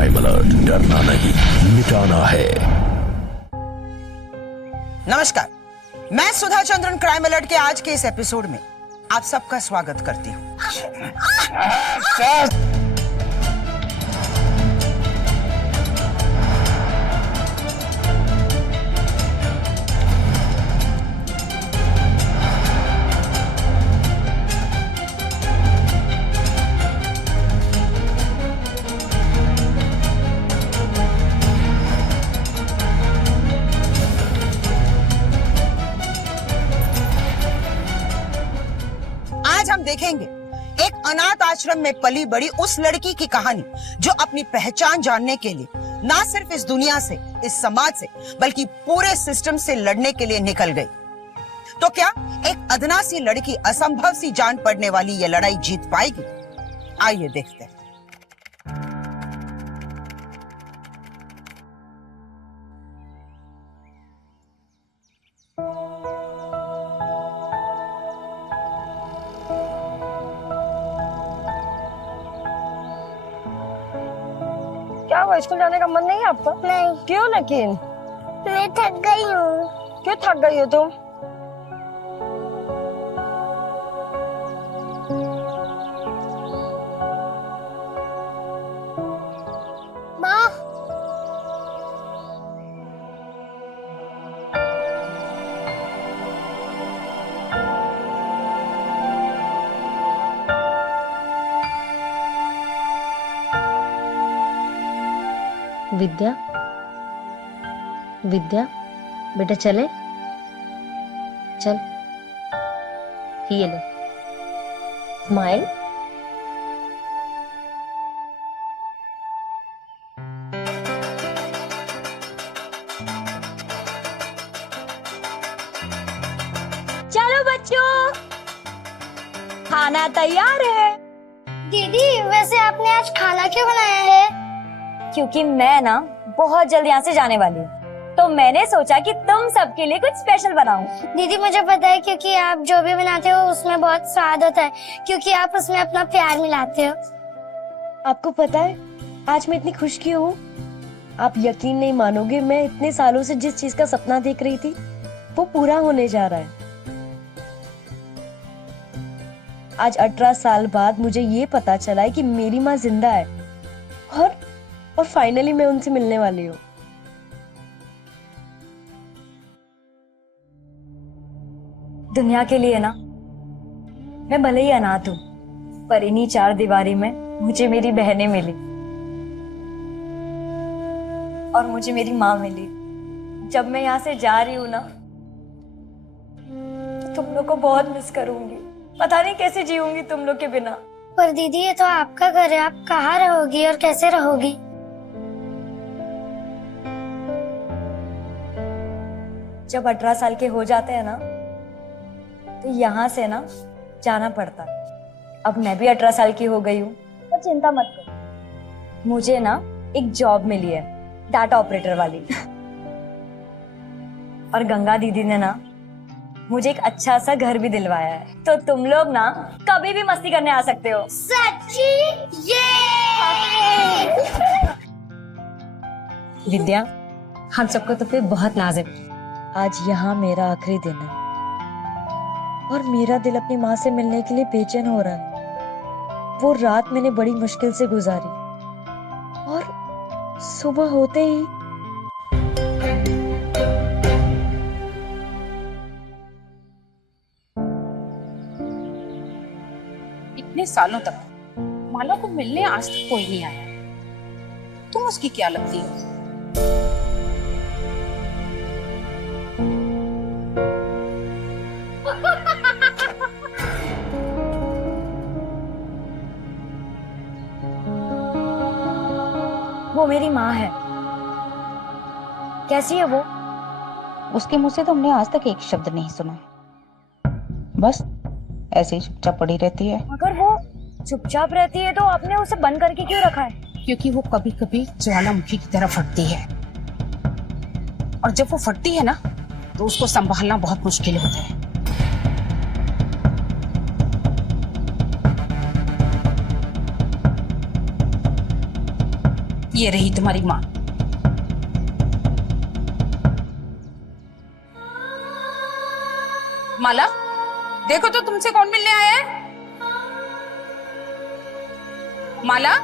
Crime alert, डरना नहीं मिटाना है। नमस्कार, मैं सुधा चंद्रन क्राइम अलर्ट के आज के इस एपिसोड में आप सबका स्वागत करती हूँ। आज हम देखेंगे एक अनाथ आश्रम में पली बड़ी उस लड़की की कहानी जो अपनी पहचान जानने के लिए ना सिर्फ इस दुनिया से, इस समाज से, बल्कि पूरे सिस्टम से लड़ने के लिए निकल गई। तो क्या एक अदना सी लड़की असंभव सी जान पड़ने वाली ये लड़ाई जीत पाएगी? आइए देखते हैं। क्या हुआ, स्कूल जाने का मन नहीं है आपका? नहीं, क्यों लेकिन? मैं थक गई हूँ। क्यों थक गई हो तुम? माँ, विद्या, विद्या बेटा चले, चल ये लो स्माइल। चलो बच्चों, खाना तैयार है। दीदी वैसे आपने आज खाना क्यों बनाया है? क्योंकि मैं ना बहुत जल्द यहाँ से जाने वाली हूँ, तो मैंने सोचा कि तुम सबके लिए कुछ स्पेशल बनाऊं। दीदी मुझे पता है, क्योंकि आप जो भी बनाते हो उसमें बहुत स्वाद होता है, क्योंकि आप उसमें अपना प्यार मिलाते हो। आपको पता है आज मैं इतनी खुश क्यों हूँ? आप यकीन नहीं मानोगे, मैं इतने सालों से जिस चीज का सपना देख रही थी वो पूरा होने जा रहा है। आज 18 साल बाद मुझे ये पता चला है कि मेरी माँ जिंदा है और फाइनली मैं उनसे मिलने वाली हूँ। दुनिया के लिए ना मैं भले ही अनाथ हूँ, पर इन्हीं चार दीवारी में मुझे मेरी बहनें मिली और मुझे मेरी माँ मिली। जब मैं यहाँ से जा रही हूँ ना, तो तुम लोग को बहुत मिस करूंगी। पता नहीं कैसे जीऊंगी तुम लोग के बिना। पर दीदी ये तो आपका घर है, आप कहाँ रहोगी और कैसे रहोगी? जब 18 साल के हो जाते हैं ना, तो यहाँ से ना जाना पड़ता है। अब मैं भी 18 साल की हो गई हूँ, पर चिंता मत करो, मुझे ना एक जॉब मिली है, डाटा ऑपरेटर वाली। और गंगा दीदी ने ना मुझे एक अच्छा सा घर भी दिलवाया है, तो तुम लोग ना कभी भी मस्ती करने आ सकते हो। सच्ची? ये विद्या, हम सबको तो पे बहुत नाज है। आज यहाँ मेरा आखिरी दिन है और मेरा दिल अपनी माँ से मिलने के लिए बेचैन हो रहा है। वो रात मैंने बड़ी मुश्किल से गुजारी और सुबह होते ही इतने सालों तक माला को मिलने आज तक कोई नहीं आया। तुम उसकी क्या लगती हो? वो मेरी माँ है। कैसी है वो? उसके मुंह से तो हमने आज तक एक शब्द नहीं सुना, बस ऐसे ही चुपचाप पड़ी रहती है। अगर वो चुपचाप रहती है तो आपने उसे बंद करके क्यों रखा है? क्योंकि वो कभी कभी ज्वालामुखी की तरह फटती है, और जब वो फटती है ना तो उसको संभालना बहुत मुश्किल होता है। ये रही तुम्हारी माँ। माला, देखो तो तुमसे कौन मिलने आया है? माला,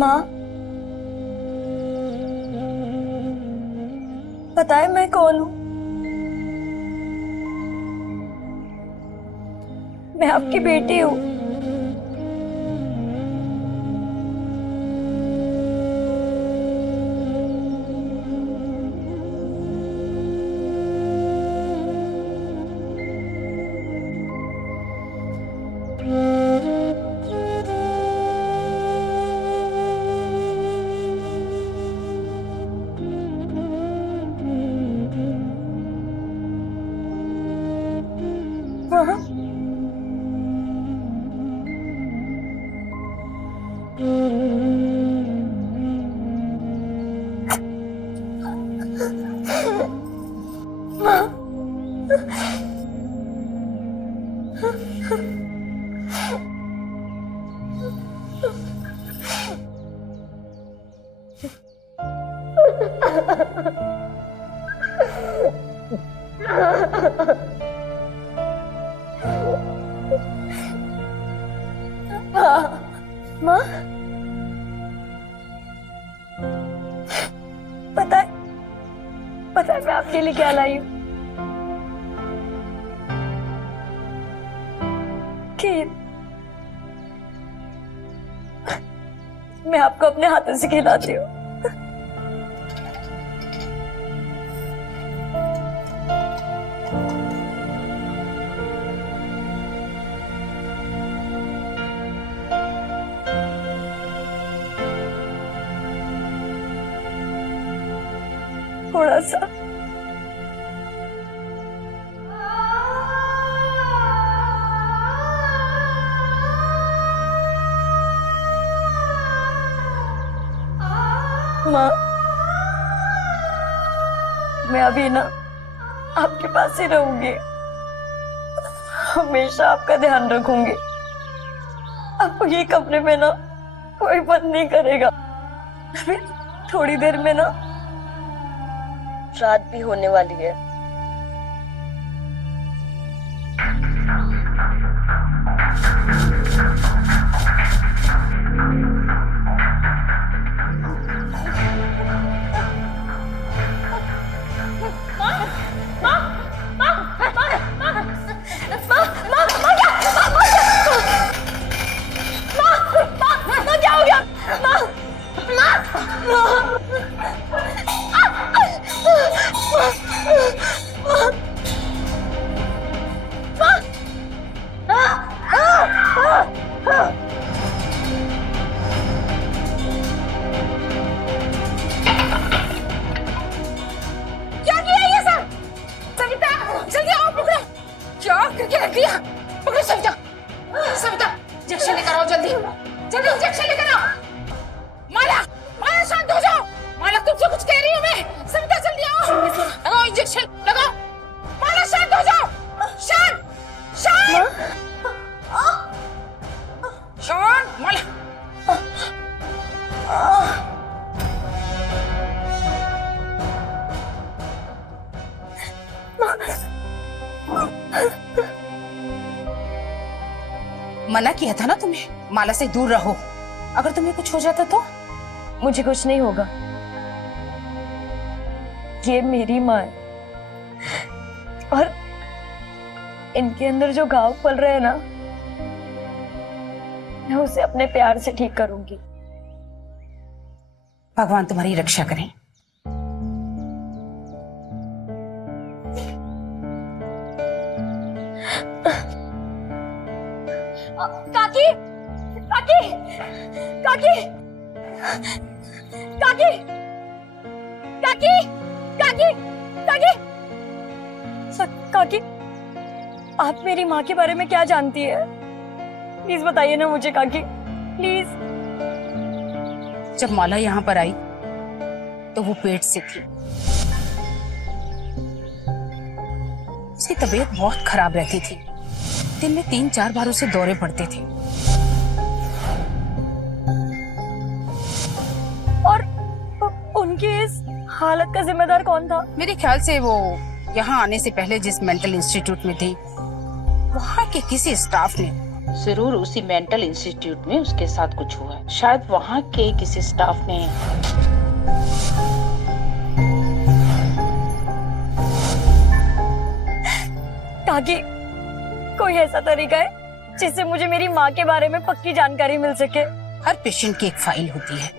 माँ, पता है मैं कौन हूँ? मैं आपकी बेटी हूँ। हाँ? माँ, पता है मैं आपके लिए क्या लाई हूँ? खीर। मैं आपको अपने हाथों से खिलाती हूँ। थोड़ा सा। माँ, मैं अभी ना आपके पास ही रहूंगी, हमेशा आपका ध्यान रखूंगी। आपको ये कमरे में ना कोई बंद नहीं करेगा। अभी थोड़ी देर में ना रात भी होने वाली है। मना किया था ना तुम्हें, माला से दूर रहो। अगर तुम्हें कुछ हो जाता तो? मुझे कुछ नहीं होगा। ये मेरी माँ है और इनके अंदर जो घाव पल रहे हैं ना, मैं उसे अपने प्यार से ठीक करूंगी। भगवान तुम्हारी रक्षा करें। काकी काकी काकी काकी काकी काकी काकी काकी, आप मेरी माँ के बारे में क्या जानती है? प्लीज बताइए ना मुझे काकी, प्लीज। जब माला यहाँ पर आई तो वो पेट से थी। उसकी तबीयत बहुत खराब रहती थी। दिन में 3-4 बार उसे दौरे पड़ते थे। और उनकी इस हालत का जिम्मेदार कौन था? मेरे ख्याल से वो यहाँ आने से पहले जिस मेंटल इंस्टीट्यूट में थी, वहाँ के किसी स्टाफ ने। जरूर उसी मेंटल इंस्टीट्यूट में उसके साथ कुछ हुआ है। शायद वहाँ के किसी स्टाफ ने। काकी, कोई ऐसा तरीका है जिससे मुझे मेरी माँ के बारे में पक्की जानकारी मिल सके? हर पेशेंट की एक फाइल होती है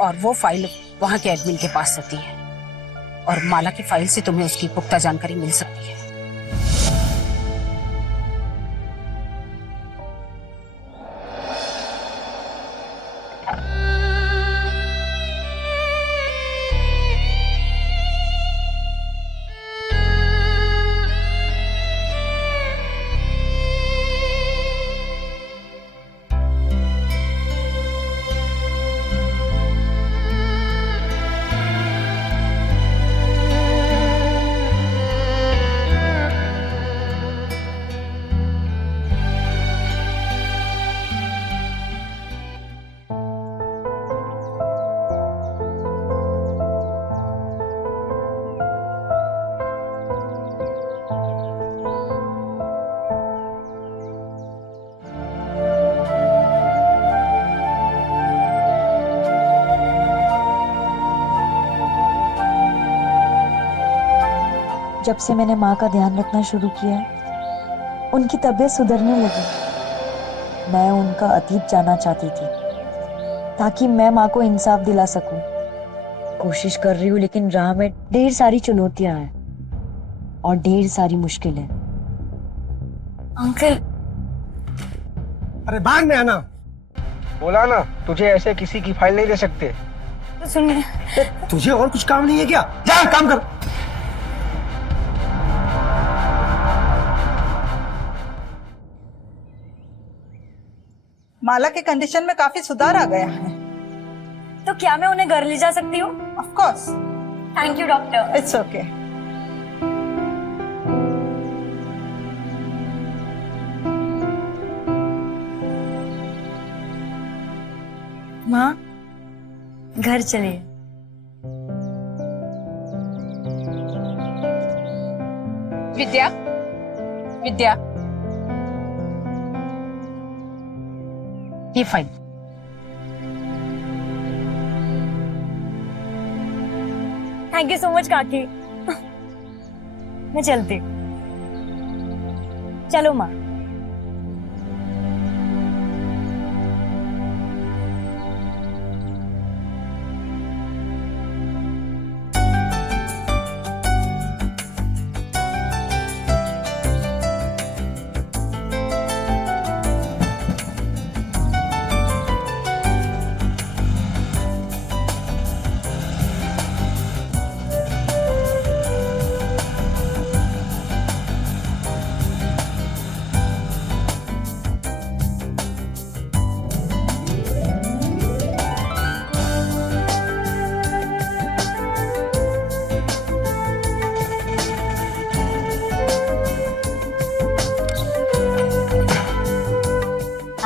और वो फाइल वहाँ के एडमिन के पास होती है, और माला की फाइल से तुम्हें उसकी पुख्ता जानकारी मिल सकती है। जब से मैंने माँ का ध्यान रखना शुरू किया, उनकी तबीयत सुधरने लगी। मैं उनका अतीत जानना चाहती थी ताकि मैं माँ को इंसाफ दिला सकूं। कोशिश कर रही हूँ, लेकिन राह में ढेर सारी चुनौतियां हैं और ढेर सारी मुश्किलें। अंकल, अरे बाद में आना। बोला ना, तुझे ऐसे किसी की फाइल नहीं दे सकते। सुनिए, तुझे और कुछ काम नहीं है क्या? जा काम कर। माला के कंडीशन में काफी सुधार आ गया है। तो क्या मैं उन्हें घर ले जा सकती हूँ? Of course. Thank you doctor. It's okay. माँ, घर चलिए। विद्या, विद्या, ये file. Thank you so much काकी। मैं चलती हूँ। चलो माँ।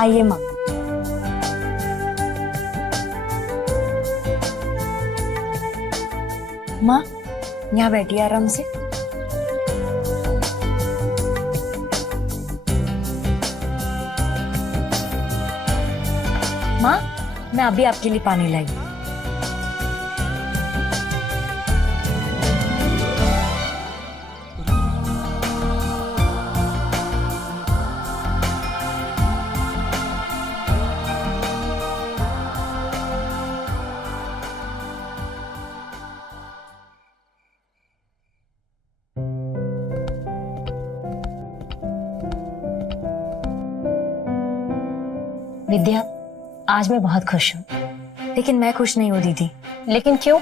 आइए माँ। माँ, यहाँ बैठिए आराम से। माँ, मैं अभी आपके लिए पानी लाई। विद्या, आज मैं बहुत खुश हूँ। लेकिन मैं खुश नहीं हूँ दीदी, लेकिन क्यों?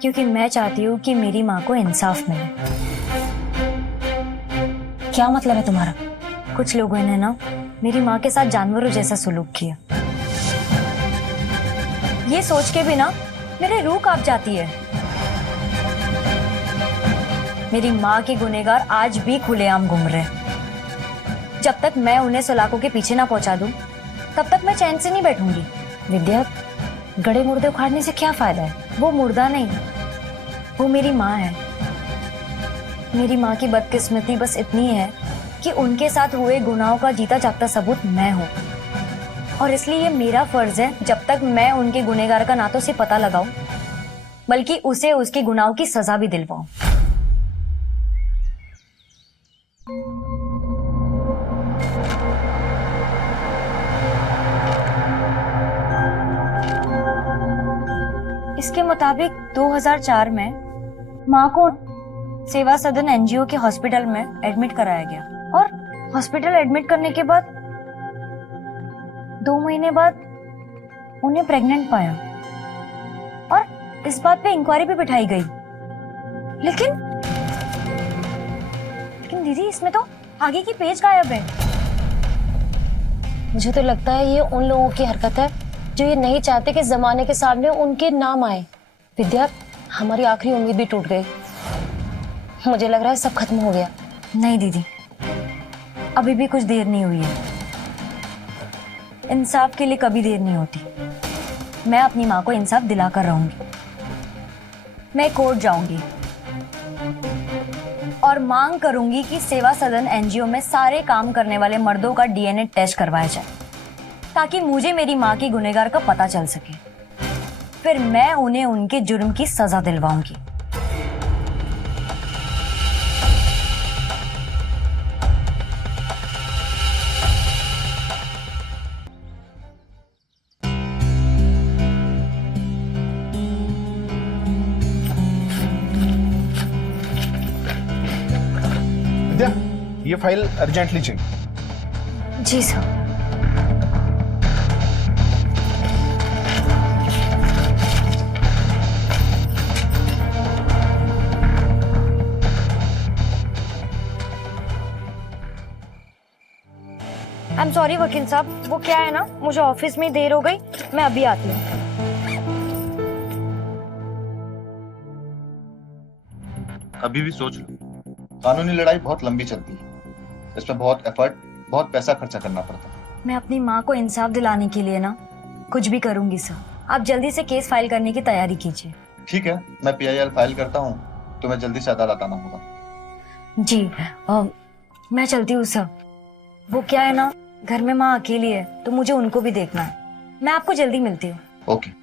क्योंकि मैं चाहती हूँ कि मेरी माँ को इंसाफ मिले। क्या मतलब है तुम्हारा? कुछ लोगों ने ना मेरी माँ के साथ जानवरों जैसा सुलूक किया। ये सोच के भी ना मेरी रूह कांप जाती है। मेरी माँ के गुनहगार आज भी खुलेआम घूम रहे हैं। जब तक मैं उन्हें सलाखों के पीछे ना पहुंचा दूं, तब तक मैं चैन से नहीं बैठूंगी। विद्या, गड़े मुर्दे उखाड़ने से क्या फायदा है? वो मुर्दा नहीं, वो मेरी माँ है। मेरी माँ की बदकिस्मती बस इतनी है कि उनके साथ हुए गुनाहों का जीता जागता सबूत मैं हूँ, और इसलिए ये मेरा फर्ज है जब तक मैं उनके गुनहगार का ना तो उसे पता लगाऊं, बल्कि उसे उसके गुनाहों की सजा भी दिलवाऊं। इसके मुताबिक 2004 में माँ को सेवा सदन एनजीओ के हॉस्पिटल में एडमिट कराया गया, और हॉस्पिटल एडमिट करने के बाद 2 महीने बाद उन्हें प्रेग्नेंट पाया, और इस बात पे इंक्वायरी भी बिठाई गई। लेकिन दीदी, इसमें तो आगे की पेज गायब है। मुझे तो लगता है ये उन लोगों की हरकत है जो ये नहीं चाहते कि जमाने के सामने उनके नाम आए। विद्या, हमारी आखिरी उम्मीद भी टूट गई। मुझे लग रहा है सब खत्म हो गया। नहीं दीदी, अभी भी कुछ देर नहीं हुई है। इंसाफ के लिए कभी देर नहीं होती। मैं अपनी माँ को इंसाफ दिलाकर रहूंगी। मैं कोर्ट जाऊंगी और मांग करूंगी कि सेवा सदन एनजीओ में सारे काम करने वाले मर्दों का डीएनए टेस्ट करवाया जाए, ताकि मुझे मेरी माँ की गुनहगार का पता चल सके। फिर मैं उन्हें उनके जुर्म की सजा दिलवाऊंगी। विद्या, ये फाइल अर्जेंटली चाहिए। जी सर। आई एम सॉरी वकील साहब, वो क्या है ना, मुझे ऑफिस में देर हो गई। मैं अभी आती हूँ। अभी भी सोच लो, कानूनी लड़ाई बहुत लंबी चलती है। इसमें बहुत एफर्ट, बहुत पैसा खर्चा करना पड़ता है। मैं अपनी माँ को इंसाफ दिलाने के लिए ना कुछ भी करूंगी सर। आप जल्दी से केस फाइल करने की तैयारी कीजिए। ठीक है, मैं PIL फाइल करता हूँ। तुम्हें जल्दी से अदालत आना होगा। जी मैं चलती हूँ सर। वो क्या है ना, घर में माँ अकेली है तो मुझे उनको भी देखना है। मैं आपको जल्दी मिलती हूँ। ओके।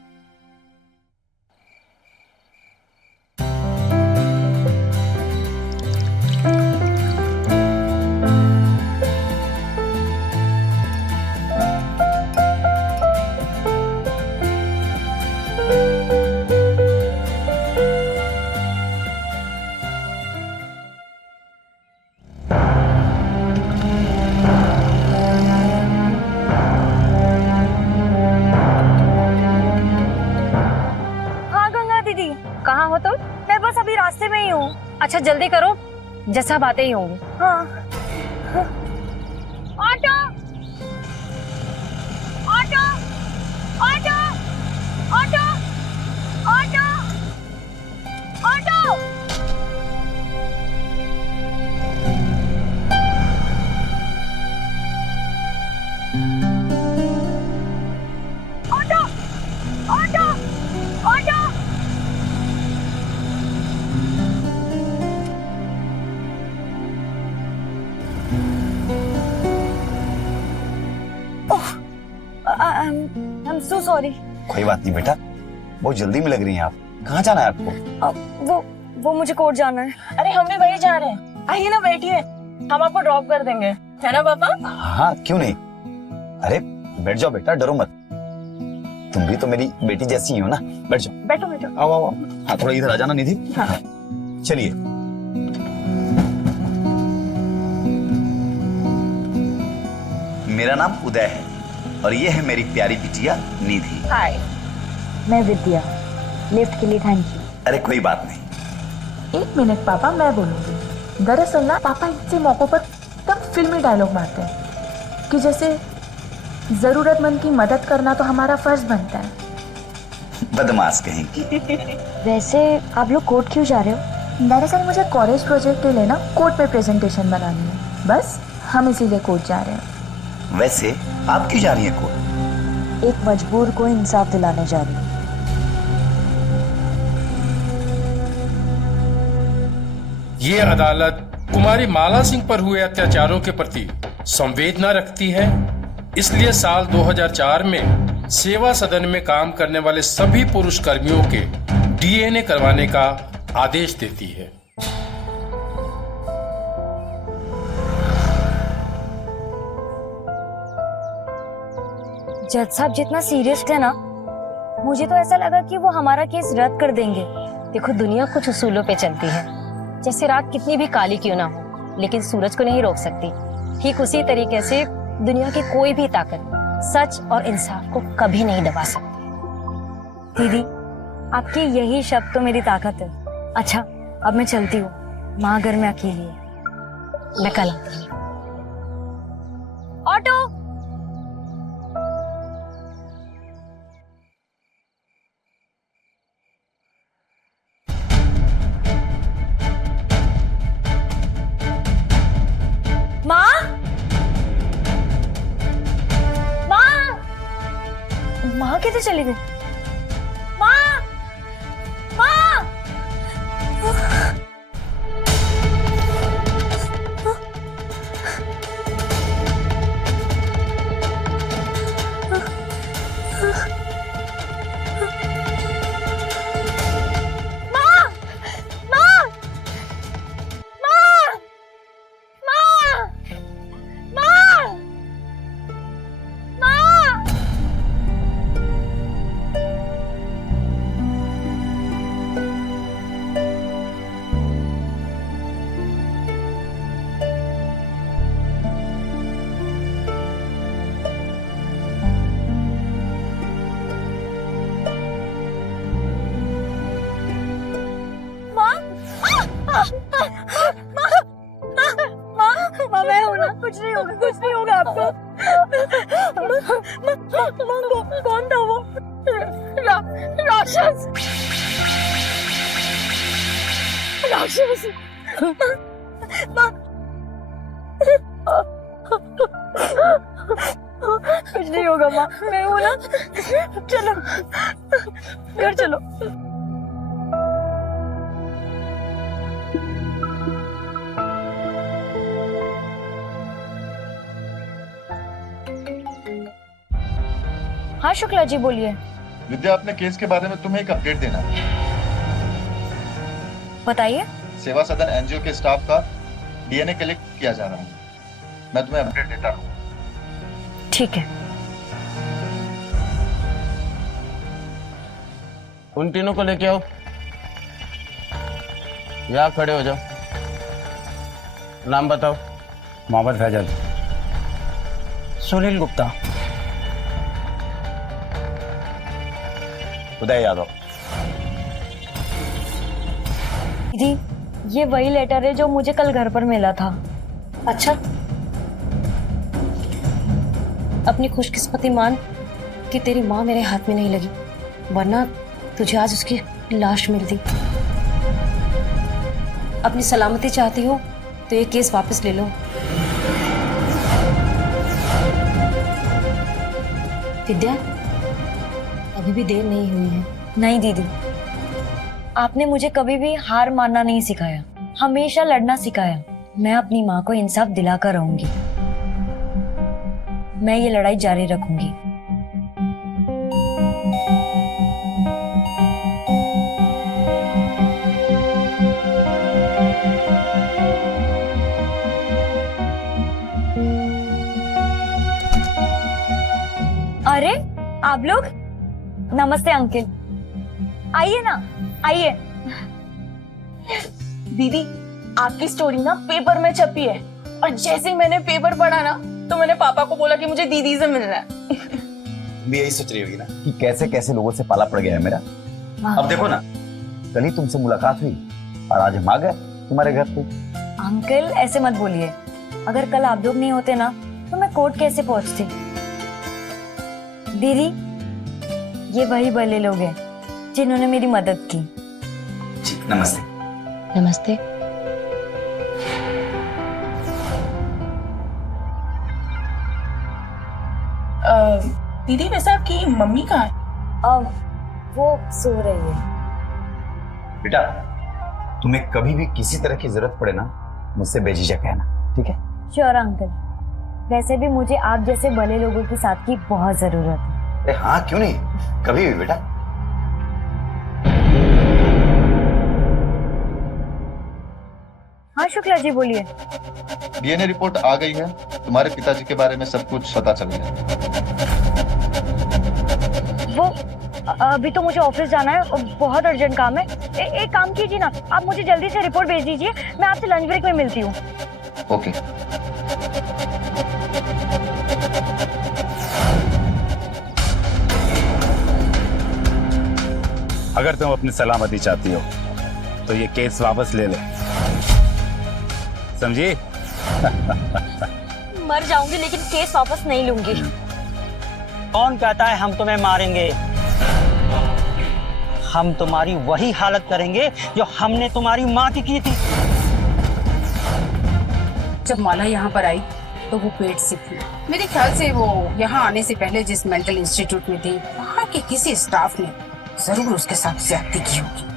कहाँ हो तुम? मैं बस अभी रास्ते में ही हूँ। अच्छा जल्दी करो, जैसा बातें ही होंगी। हाँ। Auto auto auto auto auto auto. Auto auto auto. I'm so sorry। कोई बात नहीं बेटा, बहुत जल्दी में लग रही हैं आप। कहाँ जाना है आपको? वो मुझे कोर्ट जाना है। अरे हम भी वही जा रहे हैं। आइए ना, बैठिए, हम आपको ड्रॉप कर देंगे, है ना पापा? हाँ, क्यों नहीं। अरे बैठ जाओ बेटा, डरो मत। तुम भी तो मेरी बेटी जैसी ही हो ना। बैठ जाओ। बैठो बैठो। आओ आओ। हाँ, थोड़ा इधर आ जाना निधि। हाँ। चलिए। मेरा नाम उदय है और ये है मेरी प्यारी बिटिया निधि। हाय। मैं विद्या। लिफ्ट के लिए थैंक यू। अरे कोई बात नहीं। एक मिनट पापा, मैं बोलूंगी। दरअसल ना पापा ऐसे मौकों पर तब फिल्मी डायलॉग मारते हैं कि जैसे जरूरतमंद की मदद करना तो हमारा फर्ज बनता है। बदमाश कहेंगी। वैसे आप लोग कोर्ट क्यों जा रहे हो? दरअसल मुझे कॉलेज प्रोजेक्ट के लिए ना कोर्ट पे प्रेजेंटेशन बनानी है, बस हम इसीलिए कोर्ट जा रहे हैं। वैसे आप क्यों जा रही हैं कोर्ट? एक मजबूर को इंसाफ दिलाने जा रही हूँ। ये अदालत कुमारी माला सिंह पर हुए अत्याचारों के प्रति संवेदना रखती है, इसलिए साल 2004 में सेवा सदन में काम करने वाले सभी पुरुष कर्मियों के डीएनए करवाने का आदेश देती है। जज साहब जितना सीरियस थे ना, मुझे तो ऐसा लगा कि वो हमारा केस रद्द कर देंगे। देखो, दुनिया कुछ उसूलों पे चलती है। जैसे रात कितनी भी काली क्यों ना हो, लेकिन सूरज को नहीं रोक सकती। ठीक उसी तरीके से दुनिया की कोई भी ताकत सच और इंसाफ को कभी नहीं दबा सकती। दीदी, आपकी यही शब्द तो मेरी ताकत है। अच्छा, अब मैं चलती हूँ, माँ घर में अकेली है। मैं कल आती हूँ। ऑटो। माँ, माँ, माँ किधर चली गई? माँ, माँ। माँ, मैं हूँ ना, कुछ नहीं होगा आपको। कौन था वो? राक्षस। कुछ नहीं होगा माँ, मैं हूँ ना। चलो घर चलो। हाँ शुक्ला जी, बोलिए। विद्या, अपने केस के बारे में तुम्हें एक अपडेट देना है। बताइए। सेवा सदन एनजीओ के स्टाफ का डीएनए कलेक्ट किया जा रहा है। मैं तुम्हें अपडेट देता हूँ। ठीक है। उन तीनों को लेके आओ। यहाँ खड़े हो जाओ। नाम बताओ। मोहम्मद फैजल। सुनील गुप्ता। उदय यादव। दीदी, ये वही लेटर है जो मुझे कल घर पर मिला था। अच्छा, अपनी खुशकिस्मती मान कि तेरी माँ मेरे हाथ में नहीं लगी, वरना तुझे आज उसकी लाश मिलती। अपनी सलामती चाहती हो तो ये केस वापस ले लो। विद्या, अभी भी देर नहीं हुई है। नहीं दीदी, आपने मुझे कभी भी हार मानना नहीं सिखाया, हमेशा लड़ना सिखाया। मैं अपनी माँ को इंसाफ दिलाकर रहूंगी। मैं ये लड़ाई जारी रखूंगी। अरे आप लोग, नमस्ते अंकल। आइए ना, आइए। दीदी, आपकी स्टोरी ना पेपर में छपी है और जैसे ही मैंने पेपर पढ़ा ना, तो मैंने पापा को बोला कि मुझे दीदी से मिलना है। भी यही सोच रही होगी ना कि कैसे कैसे लोगों से पाला पड़ गया है मेरा। अब देखो ना, कल ही तुमसे मुलाकात हुई और आज हम आ गए तुम्हारे घर पे। अंकल ऐसे मत बोलिए, अगर कल आप लोग नहीं होते ना तो मैं कोर्ट कैसे पहुंचती। दीदी, ये वही भले लोग हैं जिन्होंने मेरी मदद की। जी नमस्ते। नमस्ते। दीदी वैसे आपकी मम्मी कहाँ है? अब वो सो रही है। बेटा, तुम्हें कभी भी किसी तरह की जरूरत पड़े ना, मुझसे बेझिझक कहना, ठीक है? श्योर अंकल, वैसे भी मुझे आप जैसे भले लोगों के साथ की बहुत जरूरत है। अरे हाँ, क्यों नहीं, कभी भी बेटा। हाँ शुक्ला जी बोलिए। डीएनए रिपोर्ट आ गई है, तुम्हारे पिताजी के बारे में सब कुछ पता चल गया। वो अभी तो मुझे ऑफिस जाना है और बहुत अर्जेंट काम है। एक काम कीजिए ना, आप मुझे जल्दी से रिपोर्ट भेज दीजिए, मैं आपसे लंच ब्रेक में मिलती हूँ। ओके। अगर तुम अपनी सलामती चाहती हो तो ये केस वापस ले ले, समझी? मर जाऊंगी लेकिन केस वापस नहीं लूंगी। कौन कहता है हम तुम्हें मारेंगे? हम तुम्हारी वही हालत करेंगे जो हमने तुम्हारी माँ की थी। जब माला यहाँ पर आई तो वो पेट से थी। मेरे ख्याल से वो यहाँ आने से पहले जिस मेंटल इंस्टीट्यूट में थी, वहाँ के किसी स्टाफ ने जरूर उसके साथ ज्यादती की होगी।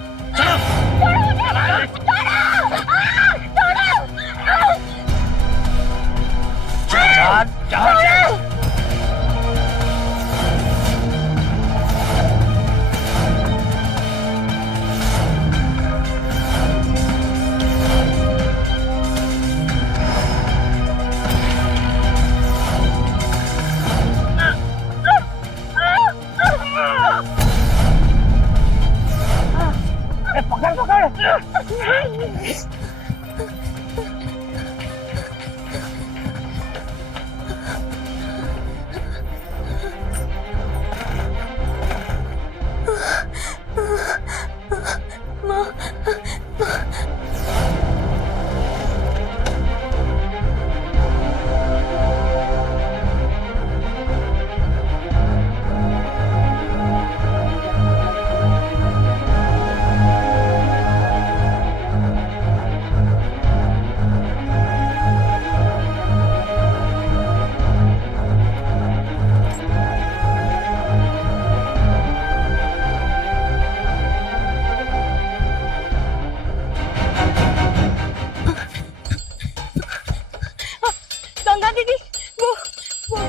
गंगा दीदी,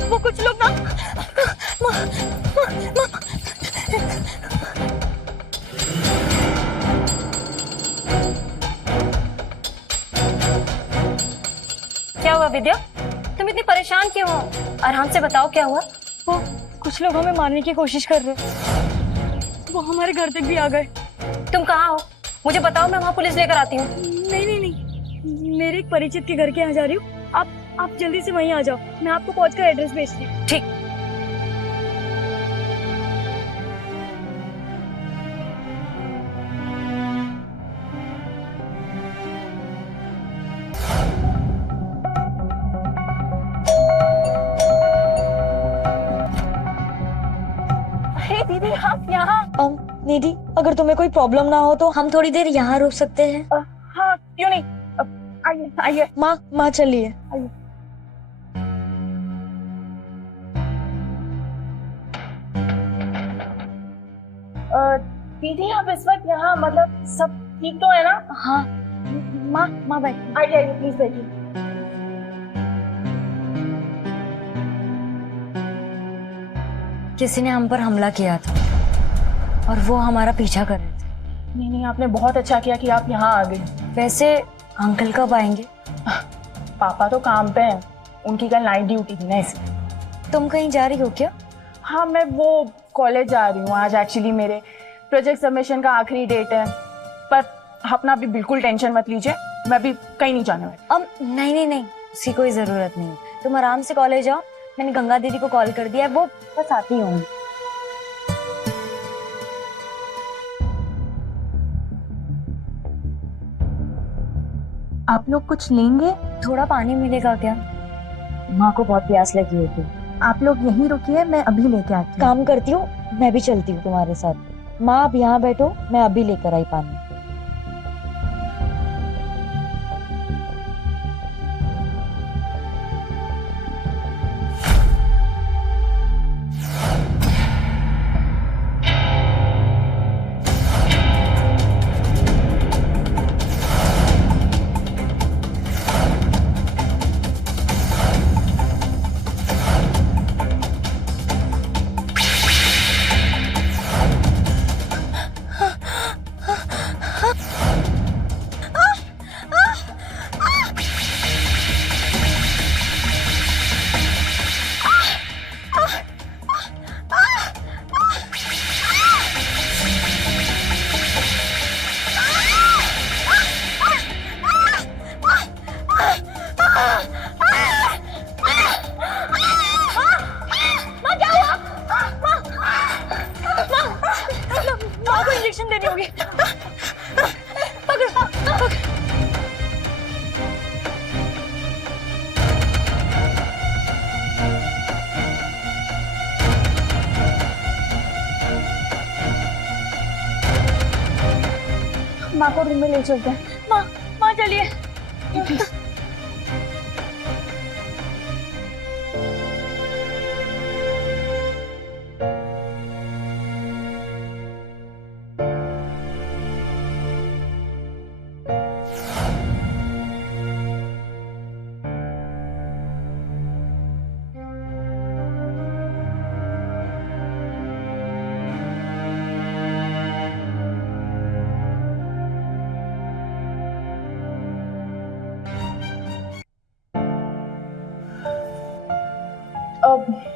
वो कुछ लोग ना क्या हुआ विद्या? तुम इतनी परेशान क्यों हो? आराम से बताओ क्या हुआ? वो कुछ लोग हमें मारने की कोशिश कर रहे। वो हमारे घर तक भी आ गए। तुम कहाँ हो? मुझे बताओ, मैं वहाँ पुलिस लेकर आती हूँ। नहीं, मेरे एक परिचित के घर के यहाँ जा रही हूँ। आप जल्दी से वहीं आ जाओ, मैं आपको पहुंचकर एड्रेस भेजती हूँ। ठीक। अरे दीदी, आप यहाँ? दीदी, अगर तुम्हें कोई प्रॉब्लम ना हो तो हम थोड़ी देर यहाँ रुक सकते हैं। हाँ, क्यों नहीं, आइए। माँ चलिए। आइए। दीदी, आप इस वक्त यहाँ, मतलब सब ठीक तो है ना? हाँ। माँ बैठिए। आइए प्लीज बैठिए। किसी ने हम पर हमला किया था और वो हमारा पीछा कर रहे थे। नहीं, आपने बहुत अच्छा किया कि आप यहाँ आ गई। वैसे अंकल कब आएंगे? पापा तो काम पे हैं, उनकी कल नाइट ड्यूटी थी ना, इसलिए। तुम कहीं जा रही हो क्या? हाँ, मैं वो कॉलेज जा रही हूँ। आज एक्चुअली मेरे प्रोजेक्ट सबमिशन का आखिरी डेट है, पर अपना अभी बिल्कुल टेंशन मत लीजिए, मैं अभी कहीं नहीं जाने वाली। नहीं, उसकी कोई जरूरत नहीं है। तुम आराम से कॉलेज आओ, मैंने गंगा दीदी को कॉल कर दिया है, वो बस आती होंगी। आप लोग कुछ लेंगे? थोड़ा पानी मिलेगा क्या? माँ को बहुत प्यास लगी होगी। आप लोग यहीं रुकिए, मैं अभी लेके आती हूँ। काम करती हूँ, मैं भी चलती हूँ तुम्हारे साथ। माँ आप यहाँ बैठो, मैं अभी लेकर आई पानी। इंजेक्शन देनी होगी। माँ को रूम में ले चलते हैं। माँ चलिए।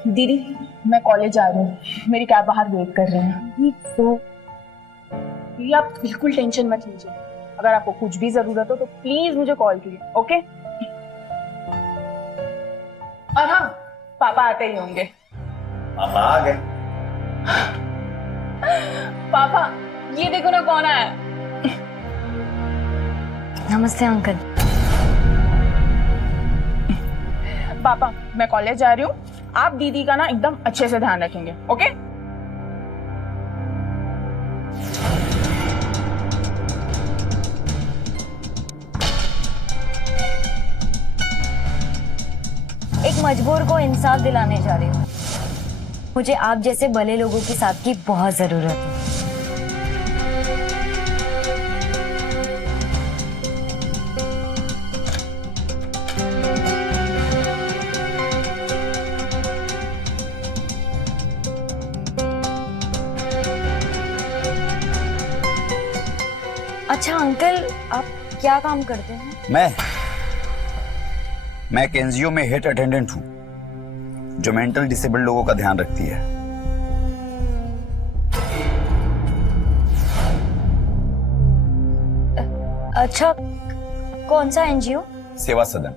दीदी मैं कॉलेज आ रही हूँ, मेरी कैब बाहर वेट कर रही है। दीदी आप बिल्कुल टेंशन मत लीजिए, अगर आपको कुछ भी जरूरत हो तो प्लीज मुझे कॉल कीजिए, ओके? और हाँ, पापा आते ही होंगे। पापा आ गए। पापा ये देखो ना कौन आया। नमस्ते अंकल। पापा मैं कॉलेज जा रही हूँ, आप दीदी का ना एकदम अच्छे से ध्यान रखेंगे, ओके? एक मजबूर को इंसाफ दिलाने जा रही हूँ। मुझे आप जैसे भले लोगों के साथ की बहुत जरूरत है। अच्छा अंकल, आप क्या काम करते हैं? मैं एक एनजीओ में हेड अटेंडेंट हूं, जो मेंटल डिसेबल्ड लोगों का ध्यान रखती है। अच्छा, कौन सा एनजीओ? सेवा सदन।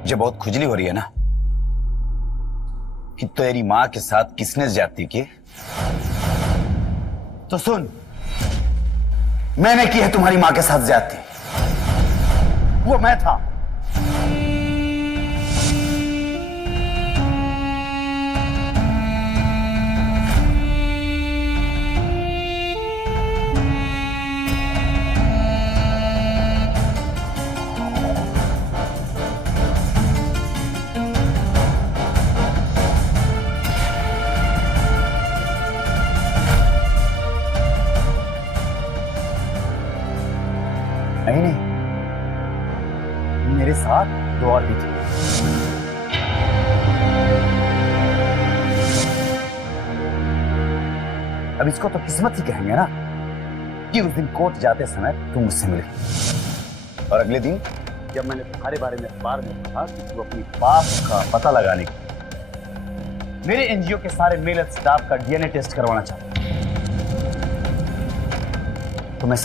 मुझे बहुत खुजली हो रही है ना कि तेरी माँ के साथ किसने ज्यादती की, तो सुन, मैंने की है तुम्हारी माँ के साथ ज्यादती। वो मैं था। नहीं, मेरे साथ दो और भी थे। अब इसको तो किस्मत ही कहेंगे ना कि उस दिन कोर्ट जाते समय तुम मुझसे मिले, और अगले दिन जब मैंने तुम्हारे बारे में अखबार में पढ़ा कि तुम अपनी बाप का पता लगाने के लिए मेरे एनजीओ के सारे मेल स्टाफ का डीएनए टेस्ट करवाना चाहते, तो मैं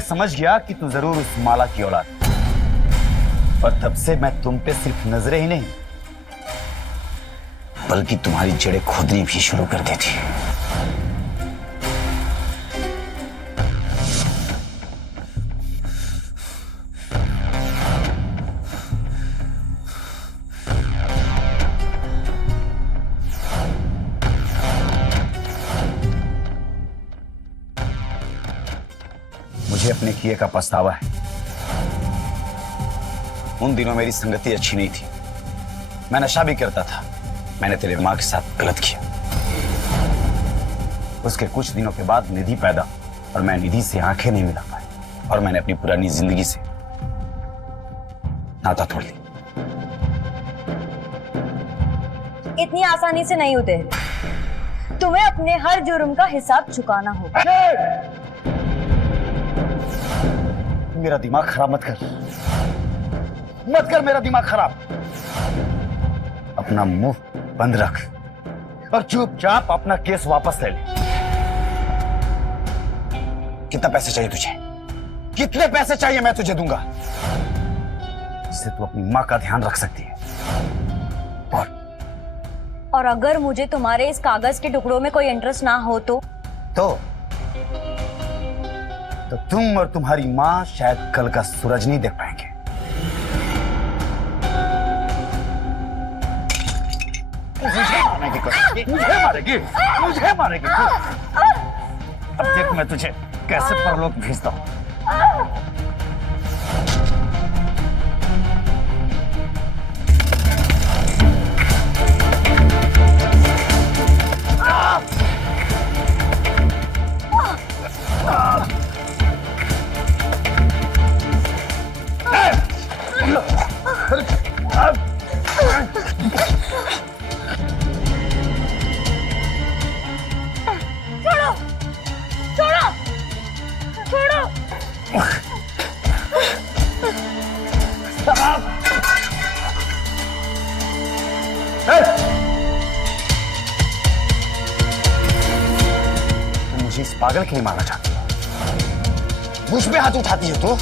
समझ गया कि तू जरूर उस माला की औलाद है। और तब से मैं तुम पे सिर्फ नजरें ही नहीं बल्कि तुम्हारी जड़ें खोदनी भी शुरू कर दी थी। मुझे अपने किए का पछतावा है। उन दिनों मेरी संगति अच्छी नहीं थी, मैं नशा भी करता था। मैंने तेरे माँ के साथ गलत किया। उसके कुछ दिनों के बाद निधि पैदा और मैं निधि से आंखें नहीं मिला पाई और मैंने अपनी पुरानी जिंदगी से नाता तोड़ लिया। इतनी आसानी से नहीं होते, तुम्हें अपने हर जुर्म का हिसाब चुकाना होगा। मेरा दिमाग खराब मत कर, मत कर मेरा दिमाग खराब। अपना मुंह बंद रख और चुपचाप अपना केस वापस ले ले। कितना पैसे चाहिए तुझे? कितने पैसे चाहिए मैं तुझे दूंगा, जिससे तू अपनी मां का ध्यान रख सकती है। और अगर मुझे तुम्हारे इस कागज के टुकड़ों में कोई इंटरेस्ट ना हो तो तुम और तुम्हारी मां शायद कल का सूरज नहीं देख पाएंगे। मुझे मारेगी तू। अब देख मैं तुझे कैसे परलोक भेजता हूं। मुझे इस पागल के लिए मारना चाहती है, मुझ पे हाथ उठाती है तो?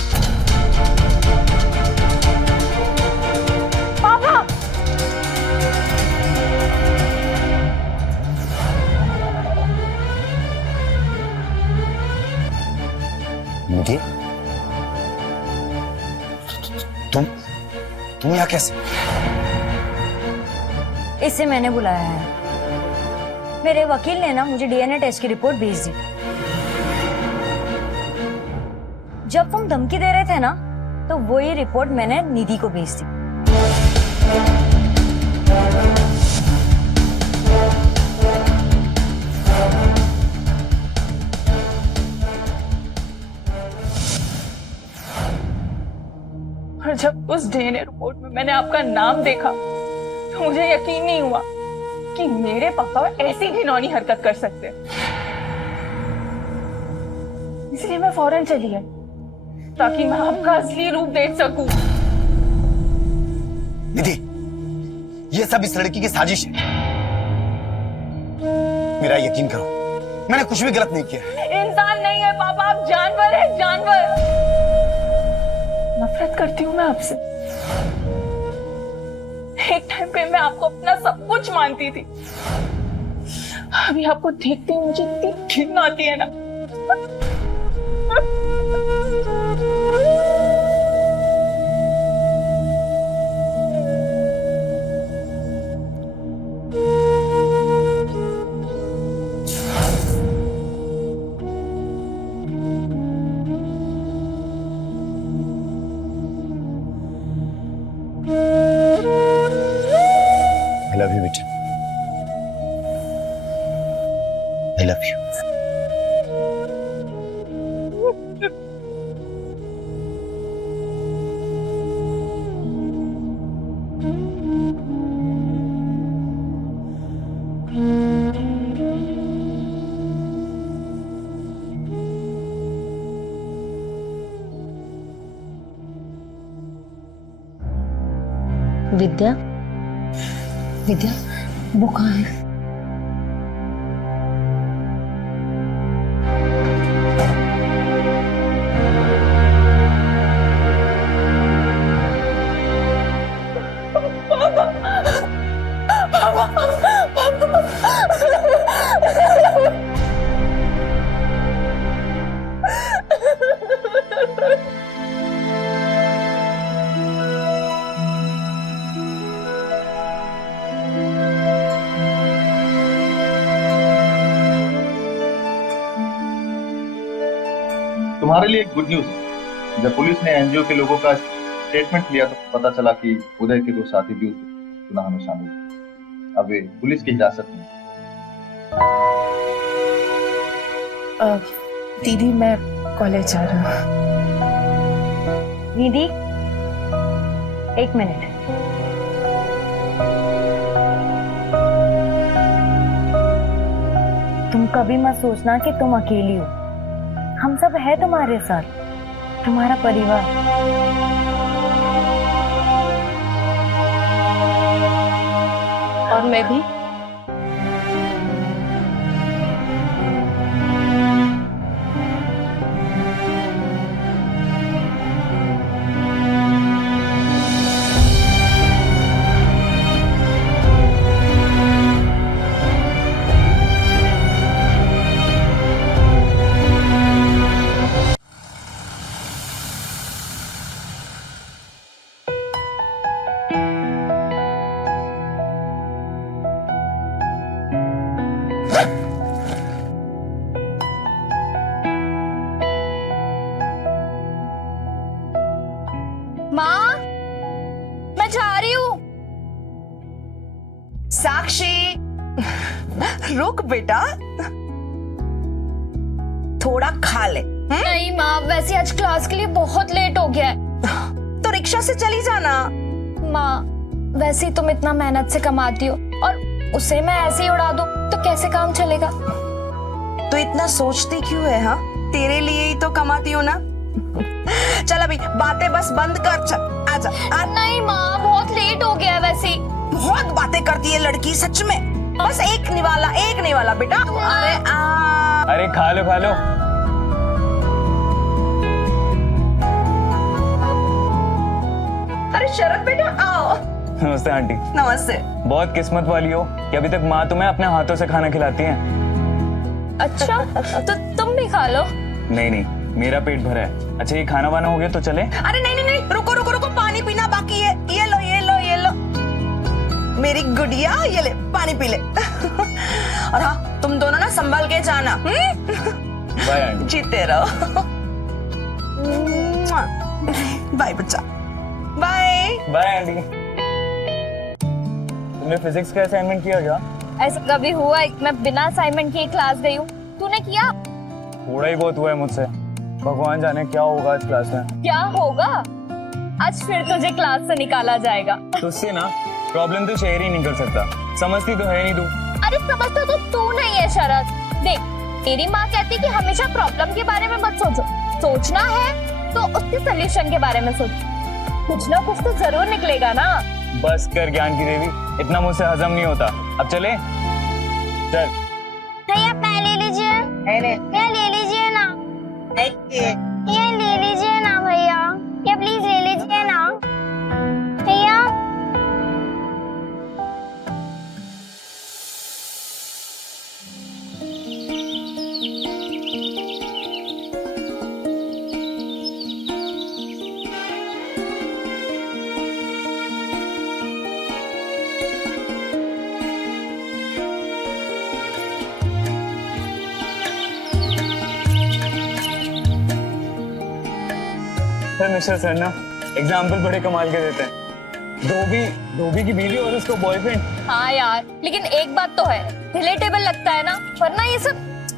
पापा! निधि, तुम यहाँ कैसे? इसे मैंने बुलाया है। मेरे वकील ने ना मुझे डीएनए टेस्ट की रिपोर्ट भेज दी। जब तुम धमकी दे रहे थे ना, तो वही रिपोर्ट मैंने निधि को भेज दी। और जब उस डीएनए रिपोर्ट में मैंने आपका नाम देखा तो मुझे यकीन नहीं हुआ कि मेरे पापा ऐसी घिनौनी हरकत कर सकते हैं। इसलिए मैं फौरन चली आई ताकि मैं आपका असली रूप देख सकूं। निधि, ये सब इस लड़की की साजिश है। मेरा यकीन करो, मैंने कुछ भी गलत नहीं किया। इंसान नहीं है पापा, आप जानवर हैं, जानवर। नफरत करती हूँ मैं आपसे। एक टाइम पे मैं आपको अपना सब कुछ मानती थी। अभी आपको देखते ही मुझे इतनी घिन आती है ना। I love you, बेटा। I love you. विद्या, विद्या, वो कहाँ है? तुम्हारे लिए एक गुड न्यूज है। जब पुलिस ने एनजीओ के लोगों का स्टेटमेंट लिया तो पता चला कि उदय के 2 साथी भी उस गुनाह में शामिल थे। अब वे पुलिस की हिरासत में। दीदी मैं कॉलेज जा रही हूँ। दीदी 1 मिनट। तुम कभी मत सोचना कि तुम अकेली हो, हम सब है तुम्हारे साथ, तुम्हारा परिवार। और मैं भी। माँ, मैं जा रही हूँ। साक्षी, रुक बेटा, थोड़ा खा ले। नहीं माँ, वैसे आज क्लास के लिए बहुत लेट हो गया है। तो रिक्शा से चली जाना। माँ, वैसे ही तुम इतना मेहनत से कमाती हो और उसे मैं ऐसे ही उड़ा दूं तो कैसे काम चलेगा? तो इतना सोचती क्यों है? हाँ, तेरे लिए ही तो कमाती हो ना। चल अभी बातें बस बंद कर, चल आजा। नहीं माँ, बहुत लेट हो गया है वैसे ही। बहुत बातें करती है लड़की सच में। बस एक निवाला बेटा। अरे खा लो खा लो। अरे शरद बेटा आओ। नमस्ते आंटी। नमस्ते। बहुत किस्मत वाली हो कि अभी तक माँ तुम्हें अपने हाथों से खाना खिलाती है। अच्छा, तो तुम भी खा लो। नहीं नहीं, मेरा पेट भरा है। अच्छा ये खाना वाना हो गया तो चले? अरे नहीं नहीं नहीं, रुको रुको रुको, पानी पीना बाकी है। ये लो ये लो ये लो, मेरी गुड़िया, ये ले पानी पी ले। और हाँ, तुम दोनों ना संभल के जाना। Bye aunty. जीते रहो। बाय बच्चा। Bye bye aunty. तुमने फिजिक्स का असाइनमेंट किया क्या? ऐसा कभी हुआ है मैं बिना असाइनमेंट के क्लास गई हूँ? तूने किया? थोड़ा ही बहुत हुआ है मुझसे। भगवान जाने क्या होगा आज क्लास में। क्या होगा? आज फिर तुझे क्लास से निकाला जाएगा। तुझसे ना प्रॉब्लम तो शेयर ही नहीं कर सकता। समझती तो है नहीं तू। अरे समझता तो तू नहीं है शरद। देख, तेरी माँ कहती कि हमेशा प्रॉब्लम के बारे में मत सोचो, सोचना है तो उसके सोल्यूशन के बारे में सोचो। कुछ ना कुछ तो जरूर निकलेगा ना। बस कर ज्ञान की देवी, इतना मुझसे हजम नहीं होता। अब चले? चल। भैया पैन ले लीजिए। भैया ले लीजिए ना। ये ले लीजिए ना भैया, ये प्लीज ले लीजिए ना भैया। सर मिस्टर सर ना एग्जाम्पल बड़े कमाल के देते हैं। धोबी की बीवी और उसका बॉयफ्रेंड। हाँ यार, लेकिन एक बात तो है, रिलेटेबल लगता है ना, वरना ये सब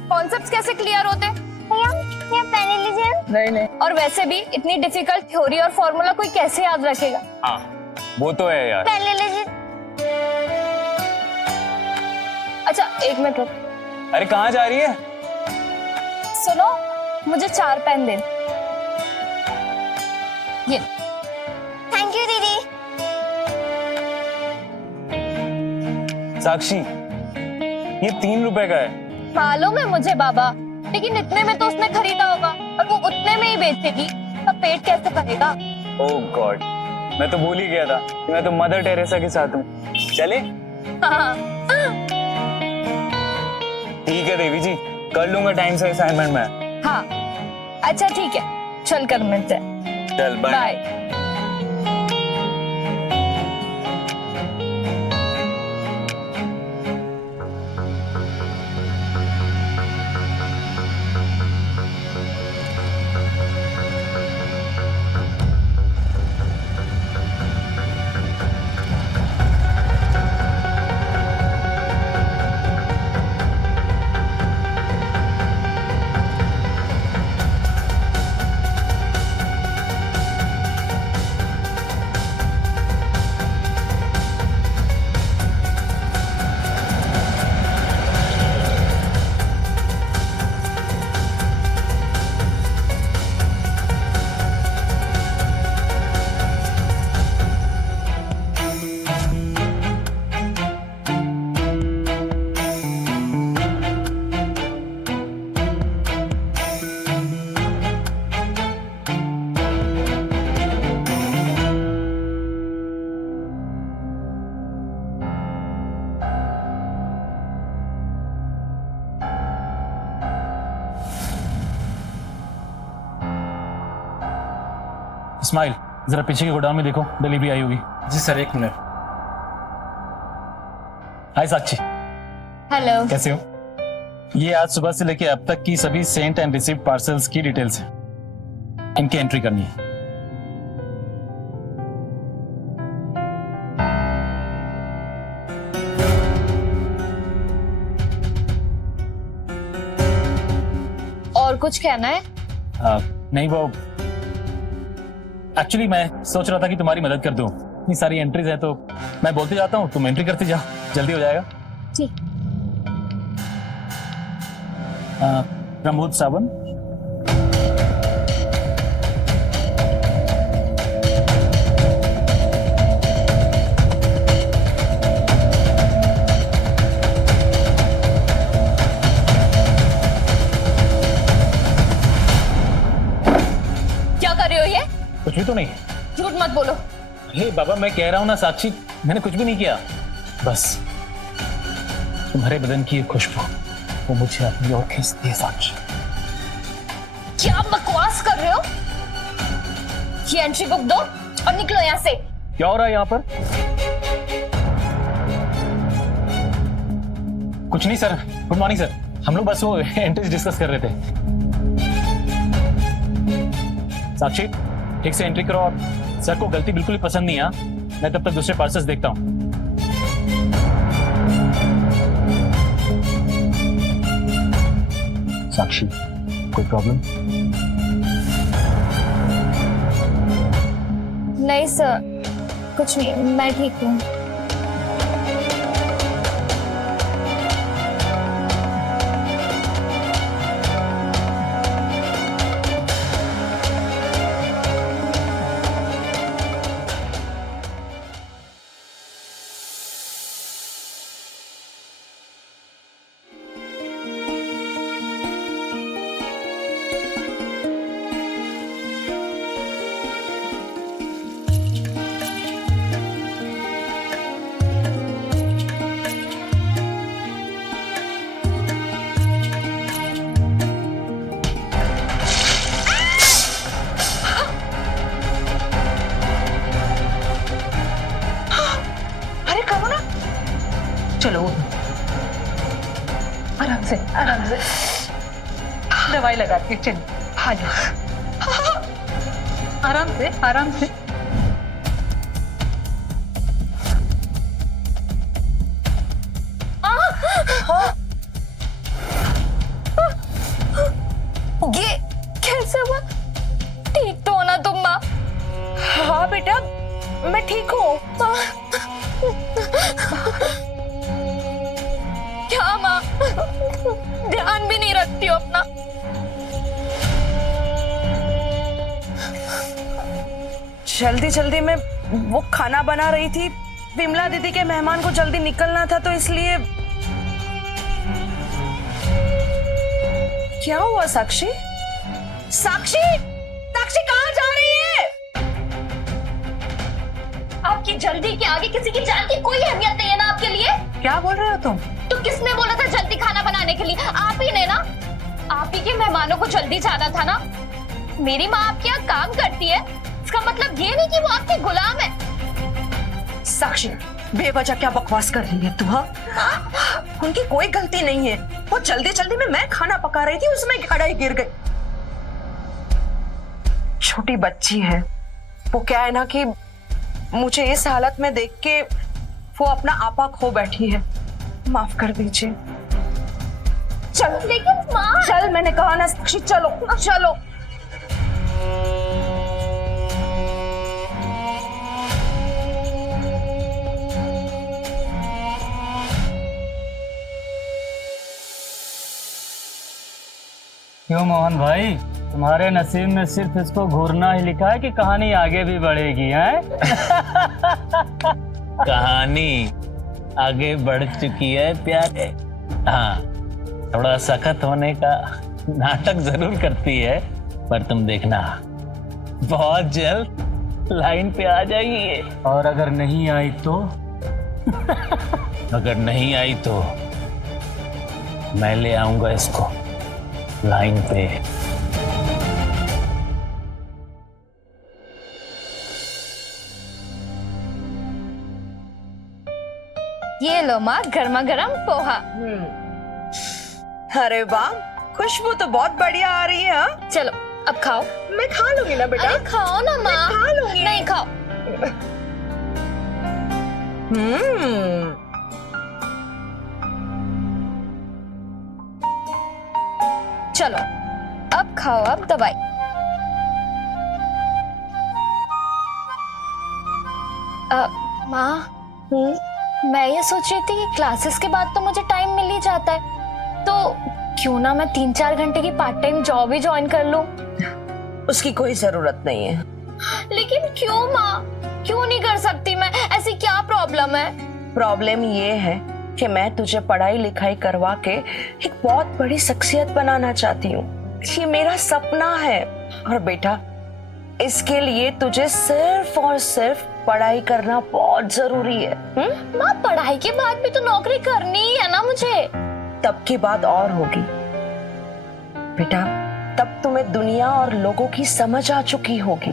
कॉन्सेप्ट्स कैसे क्लियर होते हैं? भैया पेन लीजिए। नहीं। और वैसे भी इतनी डिफिकल्ट थ्योरी और फॉर्मूला कोई कैसे याद रखेगा? हाँ वो तो है यार। पेन ले लीजिए। अच्छा 1 मिनट रुक। अरे कहाँ जा रही है? सुनो, मुझे 4 पेन दे। ये थैंक यू दीदी। साक्षी ये 3 रुपए का है। मालूम है मुझे बाबा, लेकिन इतने में तो उसने खरीदा होगा और वो उतने में ही बेचेगी, तब पेट कैसे भरेगा? ओह गॉड, मैं तो भूल ही गया था कि मैं तो मदर टेरेसा के साथ हूँ। चले? हाँ। ठीक है देवी जी, कर लूंगा टाइम से असाइनमेंट में। हाँ अच्छा ठीक है, चल कर मिलते हैं। चल बाय। बाय। स्माइल, जरा पीछे के गोडाउन में देखो, डिलीवरी आई होगी। जी सर, एक मिनट। हाय साक्षी, हेलो। कैसे हो? ये आज सुबह से लेके अब तक की सभी सेंट एंड रिसीव्ड पार्सल्स की डिटेल्स हैं, इनकी एंट्री करनी है। और कुछ कहना है? नहीं, वो एक्चुअली मैं सोच रहा था कि तुम्हारी मदद कर दूं। इतनी सारी एंट्रीज है तो मैं बोलते जाता हूँ, तुम एंट्री करते जाओ, जल्दी हो जाएगा। ठीक। प्रमोद सावन, क्या कर रहे हो ये? कुछ भी तो नहीं। झूठ मत बोलो। हे बाबा, मैं कह रहा हूं ना साक्षी, मैंने कुछ भी नहीं किया। बस तुम्हारे बदन की ये खुशबू वो मुझे अपनी ओर खींचती है साक्षी। क्या बकवास कर रहे हो? ये एंट्री बुक दो और निकलो यहाँ से। क्या हो रहा है यहाँ पर? कुछ नहीं सर, गुड मॉर्निंग सर। हम लोग बस वो एंट्रीज डिस्कस कर रहे थे। साक्षी, ठीक से एंट्री करो। और सर को गलती बिल्कुल ही पसंद नहीं है। मैं तब तक दूसरे पार्सल्स देखता हूं। साक्षी, कोई प्रॉब्लम? नहीं सर, कुछ नहीं, मैं ठीक हूँ। चलो आराम से दवाई लगाती हूँ। चलो आ जाओ, आराम से। ये कैसे हुआ? ठीक तो हो ना तुम माँ? हाँ बेटा, मैं ठीक हूँ। क्या माँ, ध्यान भी नहीं रखती हो अपना? जल्दी में वो खाना बना रही थी। विमला दीदी के मेहमान को जल्दी निकलना था तो इसलिए। क्या हुआ साक्षी? साक्षी कहाँ जा रही है? आपकी जल्दी के आगे किसी की जान की कोई अहमियत नहीं है ना आपके लिए? क्या बोल रहे हो तुम? तो किसने बोला था जल्दी खाना बनाने के लिए? आप ही ने ना। आप ही के मेहमानों को जल्दी जाना था ना। मेरी माँ आपके यहाँ काम करती है, इसका मतलब ये नहीं कि वो आपकी गुलाम है। साक्षी, बेवजह क्या बकवास कर रही है तू? हाँ, उनकी कोई गलती नहीं है। वो जल्दी में मैं खाना पका रही थी, उसमें कढ़ाई गिर गई। छोटी बच्ची है वो। क्या है ना कि मुझे इस हालत में देख के वो अपना आपा खो बैठी है। माफ कर दीजिए। चल। लेकिन माँ। चल, मैंने कहा ना साक्षी, चलो। क्यों मोहन भाई, तुम्हारे नसीब में सिर्फ इसको घूरना ही लिखा है कि कहानी आगे भी बढ़ेगी? है कहानी आगे बढ़ चुकी है प्यारे। हाँ, थोड़ा सख्त होने का नाटक जरूर करती है, पर तुम देखना बहुत जल्द लाइन पे आ जाएगी ये। और अगर नहीं आई तो अगर नहीं आई तो मैं ले आऊंगा इसको लाइन पे। ये लो माँ गर्मा गर्म पोहा। अरे वाह, खुशबू तो बहुत बढ़िया आ रही है। हाँ? चलो अब खाओ। मैं खा लूंगी ना बेटा। अरे खाओ ना माँ। मैं खा लूंगी। नहीं खाओ। चलो अब खाओ अब दवाई। माँ मैं ये सोच रही थी कि क्लासेस के बाद तो मुझे टाइम मिल ही जाता है, तो क्यों ना मैं 3-4 घंटे की पार्ट टाइम जॉब ही ज्वाइन कर लूं। उसकी कोई जरूरत नहीं है। लेकिन क्यों माँ, क्यों नहीं कर सकती मैं? ऐसी क्या प्रॉब्लम है? प्रॉब्लम ये है कि मैं तुझे पढ़ाई लिखाई करवा के एक बहुत बड़ी शख्सियत बनाना चाहती हूँ। ये मेरा सपना है। और बेटा इसके लिए तुझे सिर्फ और सिर्फ पढ़ाई करना बहुत जरूरी है। माँ पढ़ाई के बाद भी तो नौकरी करनी ही है ना मुझे। तब की बात और होगी बेटा, तब तुम्हें दुनिया और लोगों की समझ आ चुकी होगी।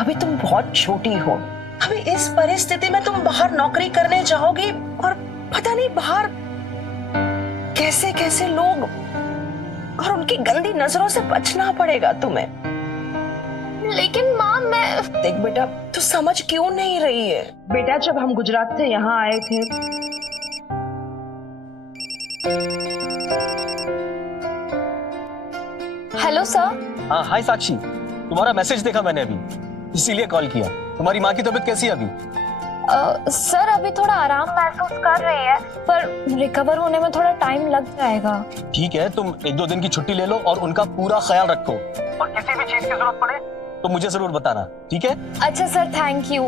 अभी तुम बहुत छोटी हो। अभी इस परिस्थिति में तुम बाहर नौकरी करने जाओगी और पता नहीं बाहर कैसे कैसे लोग और उनकी गंदी नजरों से बचना पड़ेगा तुम्हें। लेकिन माँ मैं देख बेटा, तू समझ क्यों नहीं रही है? बेटा जब हम गुजरात से यहाँ आए थे हेलो सर। हाँ हाय साक्षी, तुम्हारा मैसेज देखा मैंने अभी, इसीलिए कॉल किया। तुम्हारी माँ की तबीयत कैसी है अभी? सर अभी थोड़ा आराम महसूस कर रही है, पर रिकवर होने में थोड़ा टाइम लग जाएगा। ठीक है, तुम 1-2 दिन की छुट्टी ले लो और उनका पूरा ख्याल रखो, और किसी भी चीज की जरूरत पड़े तो मुझे जरूर बताना, ठीक है? अच्छा sir, thank you.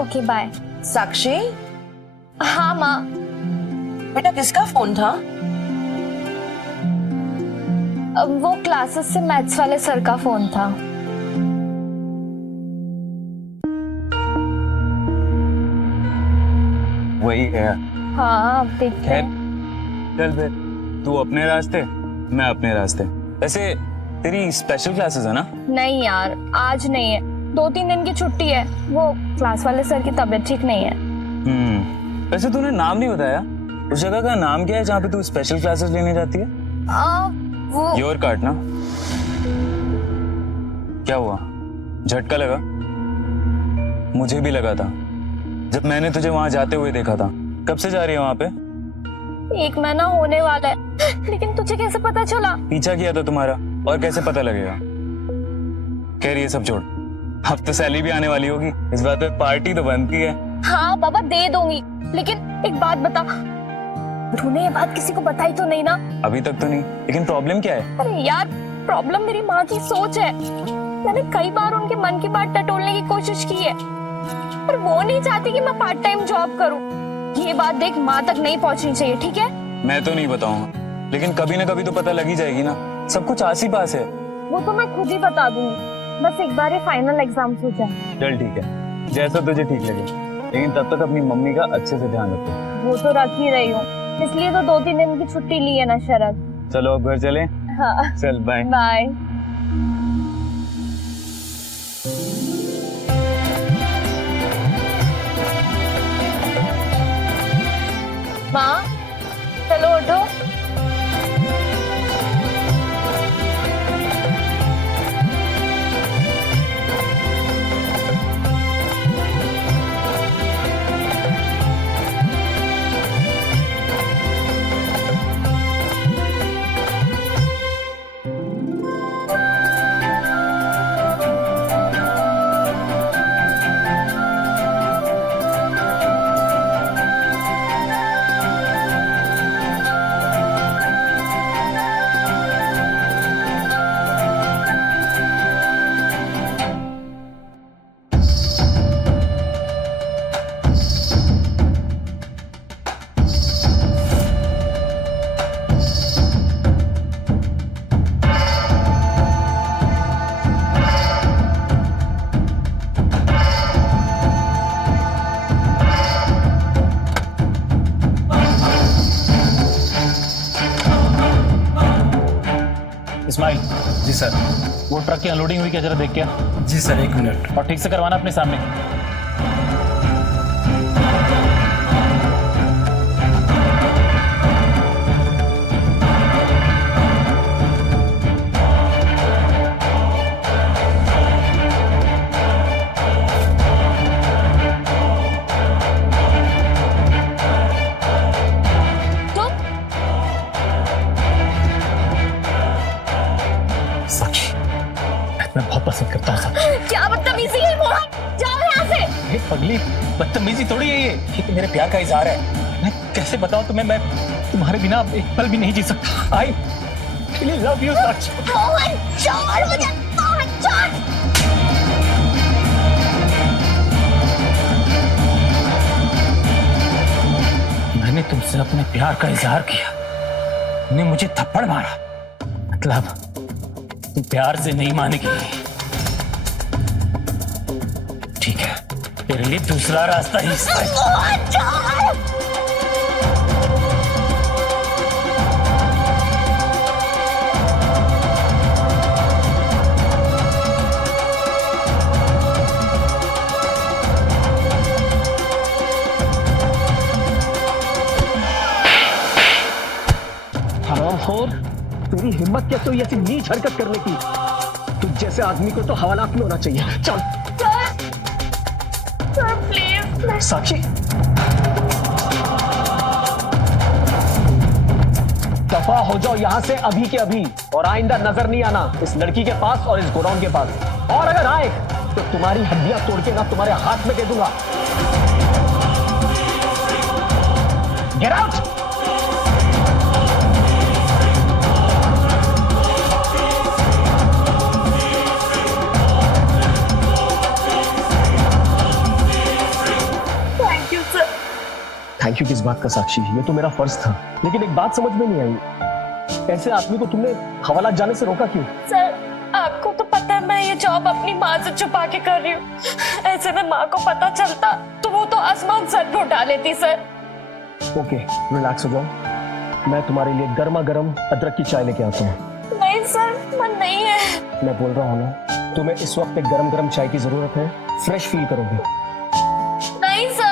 Okay bye. Sakshi. हाँ माँ। बेटा किसका फोन था? वो क्लासेस से मैथ्स वाले सर का फोन था। वही है। हाँ देखते हैं। चल फिर, तू अपने रास्ते, मैं अपने रास्ते। वैसे तेरी स्पेशल क्लासेस है ना? नहीं यार, आज नहीं है, 2-3 दिन की छुट्टी है। वो क्लास वाले सर की तबीयत ठीक नहीं है। वैसे तूने नाम नहीं बताया, उस जगह का नाम क्या है जहाँ पे तू स्पेशल क्लासेस लेने जाती है? वो योर कार्ड ना? क्या हुआ, झटका लगा? मुझे भी लगा था जब मैंने तुझे वहां जाते हुए देखा था। कब से जा रही है वहां पे? 1 महीना होने वाला है। लेकिन तुझे कैसे पता चला? पीछा किया था तुम्हारा, और कैसे पता लगेगा? कह रही है सब छोड़, अब तो सैलरी भी आने वाली होगी, इस बात पे पार्टी तो बनती है। हाँ बाबा दे दूंगी, लेकिन एक बात बता, तूने ये बात किसी को बताई तो नहीं ना? अभी तक तो नहीं, लेकिन प्रॉब्लम क्या है? अरे यार प्रॉब्लम मेरी माँ की सोच है। मैंने कई बार उनके मन की बात टटोलने की कोशिश की है, पर वो नहीं चाहती कि मैं पार्ट टाइम जॉब करूं। ये बात देख, माँ तक नहीं पहुंचनी चाहिए, ठीक है? मैं तो नहीं बताऊंगा, लेकिन कभी ना कभी तो पता लग ही जाएगी ना। सब कुछ आस ही पास है। वो तो मैं खुद ही बता दूंगी, बस एक बार ये फाइनल एग्जाम हो जाए। चल ठीक है, जैसा तुझे ठीक लगे, लेकिन तब तक अपनी मम्मी का अच्छे से ध्यान रखो। वो तो रख ही रही हूँ, इसलिए तो 2-3 दिन की छुट्टी ली है ना शरद। चलो अब घर चले। हाँ चल बाय बाय। माँ चलो उठो। इस्माइल। जी सर। वो ट्रक की अनलोडिंग हुई क्या, जरा देख क्या? जी सर, 1 मिनट। और ठीक से करवाना अपने सामने। साक्षी, मैं बहुत पसंद करता हूँ साक्षी। क्या बदतमीजी है मोहन, जाओ यहाँ से। ये पगली, बदतमीजी थोड़ी है ये तो मेरे प्यार का इजहार है। मैं कैसे बताऊं तुम्हें, मैं तुम्हारे बिना अब एक पल भी नहीं जी सकता। आई रियली लव यू साक्षी। मोहन छोड़ मुझे, मोहन छोड़। मैंने तुमसे अपने प्यार का इजहार किया, तुमने मुझे थप्पड़ मारा, मतलब तुम प्यार से नहीं मानेगी। ठीक है, तेरे लिए दूसरा रास्ता ही हरामखोर, तेरी हिम्मत कैसे हुई ऐसी नीच हरकत करने की? तुझ जैसे आदमी को तो हवालात में होना चाहिए। चल सर प्लीज। साक्षी, दफा हो जाओ यहाँ से अभी के अभी, और आइंदा नजर नहीं आना इस लड़की के पास और इस गोडाउन के पास। और अगर आए तो तुम्हारी हड्डियां तोड़ के ना तुम्हारे हाथ में दे दूंगा। Get out. थैंक यू किस बात का साक्षी, ये तो मेरा फर्ज था, लेकिन एक बात समझ में नहीं आई, ऐसे आदमी को तुमने हवालात जाने से रोका क्यों? सर आपको तो पता है मैं ये जॉब अपनी माँ से छुपा के कर रही हूँ। ऐसे में माँ को पता चलता तो वो तो आसमान सर पे उठा लेती। सर ओके, रिलैक्स हो जाओ, मैं तुम्हारे लिए गर्मा गर्म अदरक की चाय लेके आता हूँ। नहीं सर, मन नहीं है। मैं बोल रहा हूँ ना, तुम्हें इस वक्त एक गरम गरम चाय की जरूरत है, फ्रेश फील करोगे। नहीं सर।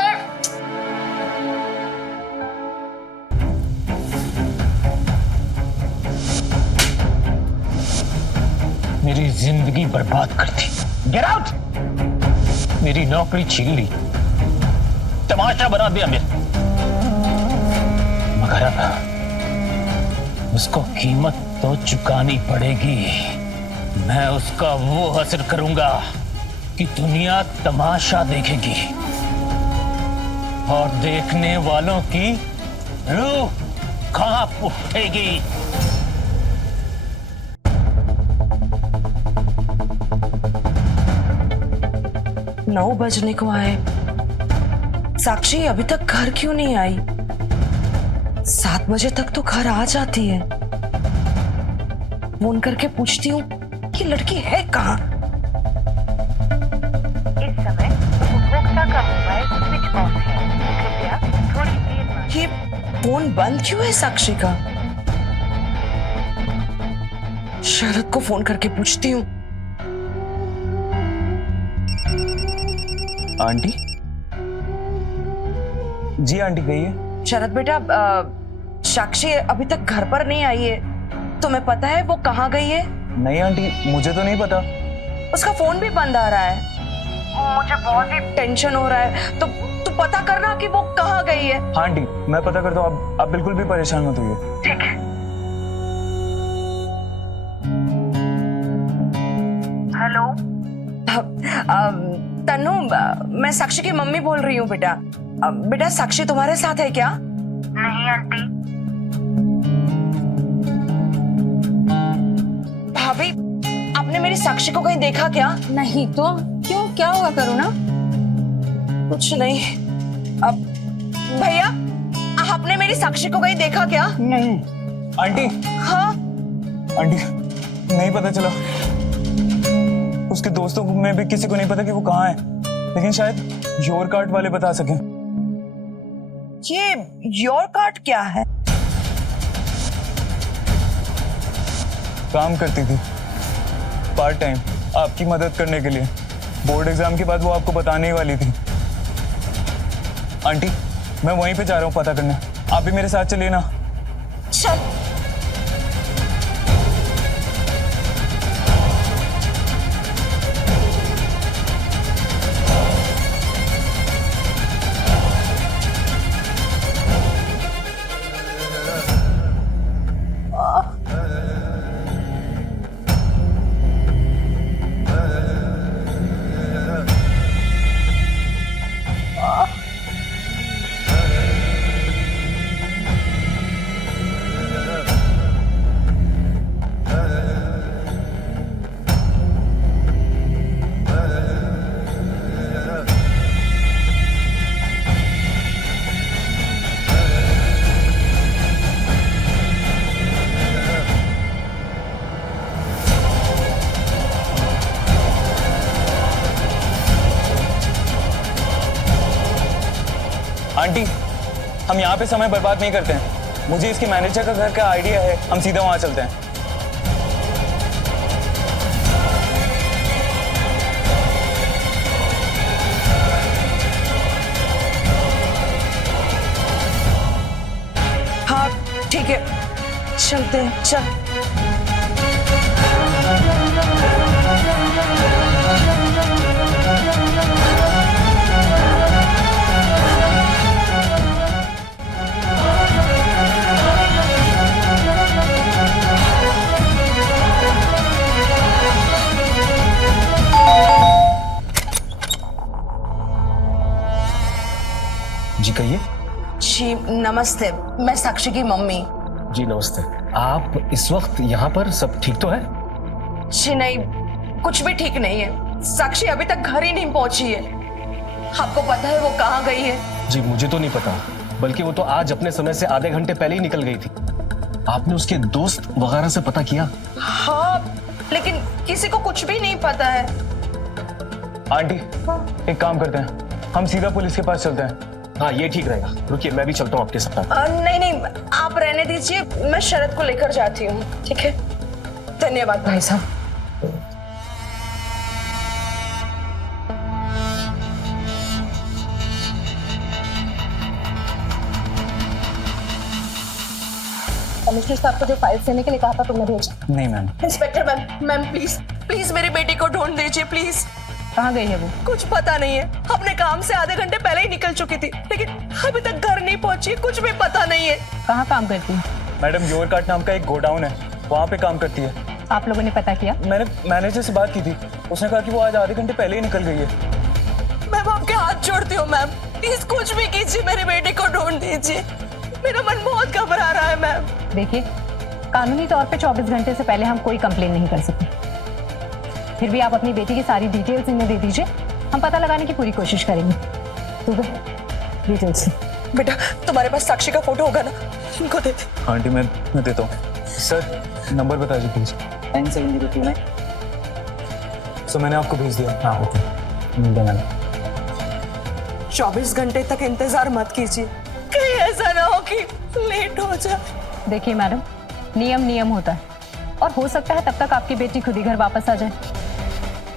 मेरी जिंदगी बर्बाद कर दी। Get out. मेरी नौकरी छीन ली, तमाशा बना दिया मेरा, मगर अब उसको कीमत तो चुकानी पड़ेगी। मैं उसका वो हासिल करूंगा कि दुनिया तमाशा देखेगी और देखने वालों की रूह कांप उठेगी। नौ बजने को आए, साक्षी अभी तक घर क्यों नहीं आई? 7 बजे तक तो घर आ जाती है। फोन करके पूछती हूँ कि लड़की है कहाँ? इस समय उपभोक्ता का मोबाइल स्विच ऑफ है, कृपया थोड़ी देर बाद। ये फोन बंद क्यों है साक्षी का? शरद को फोन करके पूछती हूँ। आंटी जी, आंटी कहिए। शरद बेटा, साक्षी अभी तक घर पर नहीं आई है, तुम्हें पता है वो कहाँ गई है? नहीं आंटी, मुझे तो नहीं पता। उसका फोन भी बंद आ रहा है, मुझे बहुत ही टेंशन हो रहा है, तो तू पता करना कि वो कहाँ गई है। हाँ आंटी, मैं पता करता हूँ, आप बिल्कुल भी परेशान मत होइए। ठीक है। हेलो तन्नू, मैं साक्षी की मम्मी बोल रही हूँ बेटा। बेटा साक्षी तुम्हारे साथ है क्या? नहीं आंटी। भाभी, आपने मेरी साक्षी को कहीं देखा क्या? नहीं तो क्यों, क्या हुआ करुणा? कुछ नहीं। अब भैया, आपने मेरी साक्षी को कहीं देखा क्या? नहीं। आंटी। हाँ आंटी, नहीं पता चला। उसके दोस्तों में भी किसी को नहीं पता कि वो कहाँ है, लेकिन शायद योर कार्ट वाले बता सकें। ये योर कार्ट क्या है? काम करती थी पार्ट टाइम आपकी मदद करने के लिए। बोर्ड एग्जाम के बाद वो आपको बताने ही वाली थी। आंटी, मैं वहीं पे जा रहा हूँ पता करने, आप भी मेरे साथ चलिए ना। चल। आंटी, हम यहाँ पे समय बर्बाद नहीं करते हैं। मुझे इसके मैनेजर का घर का आइडिया है, हम सीधा वहां चलते हैं। हाँ ठीक है, चलते हैं, चल। जी कहिए। जी नमस्ते, मैं साक्षी की मम्मी। जी नमस्ते। आप इस वक्त यहाँ पर, सब ठीक तो है? जी नहीं, कुछ भी ठीक नहीं है। साक्षी अभी तक घर ही नहीं पहुंची है। आपको पता है वो कहाँ गई है? जी मुझे तो नहीं पता, बल्कि वो तो आज अपने समय से आधे घंटे पहले ही निकल गई थी। आपने उसके दोस्त वगैरह से पता किया? हाँ, लेकिन किसी को कुछ भी नहीं पता है। आंटी, एक काम करते हैं, हम सीधा पुलिस के पास चलते हैं। हाँ ये ठीक रहेगा। रुकिए, मैं भी चलता हूँ आपके साथ। नहीं नहीं, आप रहने दीजिए, मैं शरद को लेकर जाती हूँ। ठीक है, धन्यवाद भाई साहब। कमिश्नर साहब को जो फाइल्स देने के लिए कहा था तुमने भेजा? नहीं ma'am. Inspector ma'am please please मेरी बेटी को ढूंढ दीजिए प्लीज। कहाँ गई है वो? कुछ पता नहीं है, अपने काम से आधे घंटे पहले ही निकल चुकी थी, लेकिन अभी तक घर नहीं पहुंची, कुछ भी पता नहीं है। कहाँ काम करती है? मैडम, योरकाट नाम का एक गोडाउन है, वहाँ पे काम करती है। आप लोगों ने पता किया? मैंने मैनेजर से बात की थी, उसने कहा कि वो आज आधे घंटे पहले ही निकल गई है। मैम आपके हाथ जोड़ती हूँ मैम, प्लीज कुछ भी कीजिए, मेरी बेटी को ढूंढ दीजिए, मेरा मन बहुत घबरा रहा है मैम। देखिए, कानूनी तौर पे 24 घंटे से पहले हम कोई कंप्लेन नहीं कर सकते। फिर भी आप अपनी बेटी की सारी डिटेल्स इन्हें दे दीजिए, हम पता लगाने की पूरी कोशिश करेंगे। डिटेल्स। बेटा, तुम्हारे पास साक्षी का फोटो होगा ना, उनको दे दे। आंटी मैं देता हूँ। सर नंबर बता दीजिए प्लीज। 9709। सर मैंने आपको भेज दिया। हाँ ओके, मिल गया। 24 घंटे तक इंतजार मत कीजिए, कहीं ऐसा ना हो कि लेट हो जाए। देखिए मैडम, नियम नियम होता है, और हो सकता है तब तक आपकी बेटी खुद ही घर वापस आ जाए।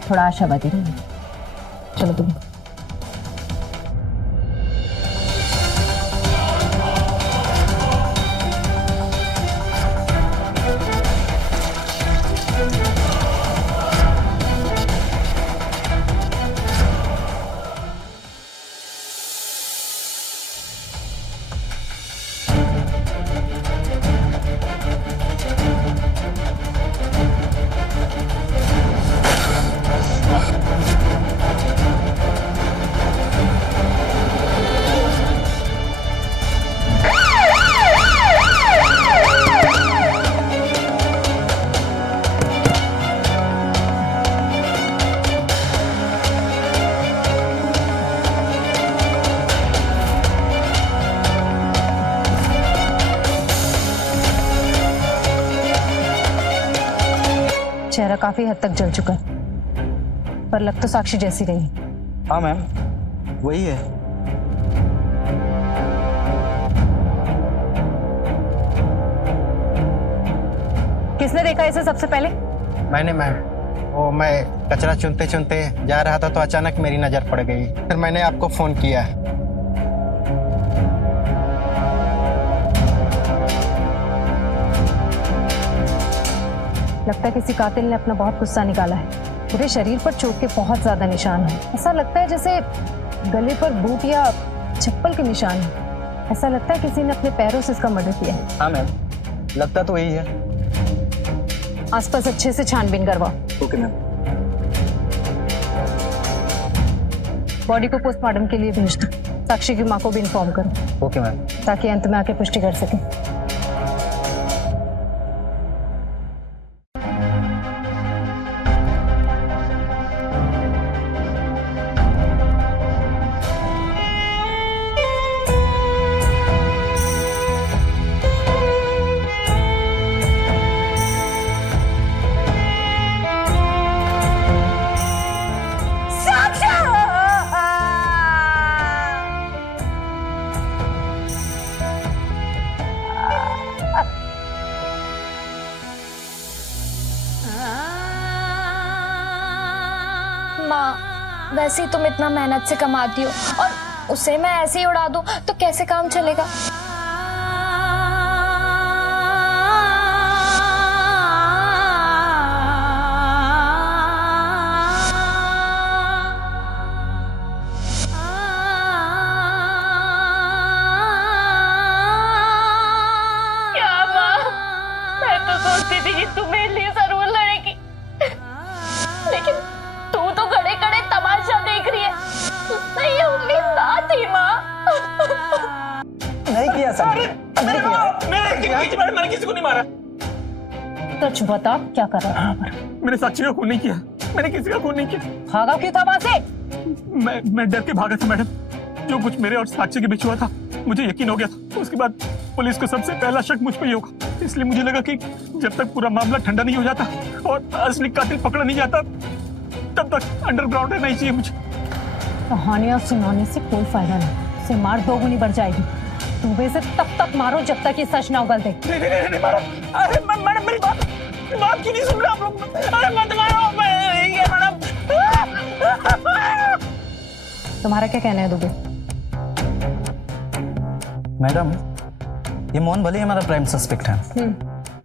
थोड़ा आशावादी रहिए। चलो तुम। चेहरा काफी हद तक जल चुका है, पर लग तो साक्षी जैसी रही। हाँ मैम, वही है। किसने देखा इसे सबसे पहले? मैंने मैम, वो मैं कचरा चुनते चुनते जा रहा था तो अचानक मेरी नजर पड़ गई, फिर मैंने आपको फोन किया। लगता है किसी कातिल ने अपना बहुत गुस्सा निकाला है। पूरे शरीर पर चोट के बहुत ज्यादा निशान हैं। ऐसा लगता है जैसे गले पर बूट या चप्पल के निशान हैं। ऐसा लगता है किसी ने अपने पैरों से इसका मर्डर किया है। हाँ मैम, लगता तो वही है। आसपास अच्छे से छानबीन करवाओ। Okay ma'am. बॉडी को पोस्टमार्टम के लिए भेज दो। साक्षी की माँ को भी इन्फॉर्म करो। Okay ma'am. ताकि अंत में आके पुष्टि कर सके। माँ, वैसे ही तुम इतना मेहनत से कमाती हो और उसे मैं ऐसे ही उड़ा दूं तो कैसे काम चलेगा? मैंने किसी को नहीं मारा। सच बता, क्या कर रहा है? मैंने साक्षी का खून नहीं किया, मैंने किसी का खून नहीं किया। भागा क्यों था वहां से? मैं डर के भागा था मैडम। जो कुछ मेरे और साक्षी के बीच हुआ था मुझे यकीन हो गया था। उसके बाद पुलिस को सबसे पहला शक मुझ पर ही होगा, इसलिए मुझे लगा कि जब तक पूरा मामला ठंडा नहीं हो जाता और असली कातिल पकड़ा नहीं जाता तब तक अंडरग्राउंड रहना ही चाहिए मुझे। कहानियां सुनाने से कोई फायदा नहीं, उसे मार दोगुनी बढ़ जाएगी। तुम इसे तब तक मारो जब तक ये सच ना उगल दे। नहीं मारा। अरे मैडम मेरी बात क्यों नहीं सुन रहे आप लोग? अरे मत मारो मैडम। तुम्हारा क्या कहना है दुबे? मैडम, ये मोहन भले ही हमारा प्राइम सस्पेक्ट है,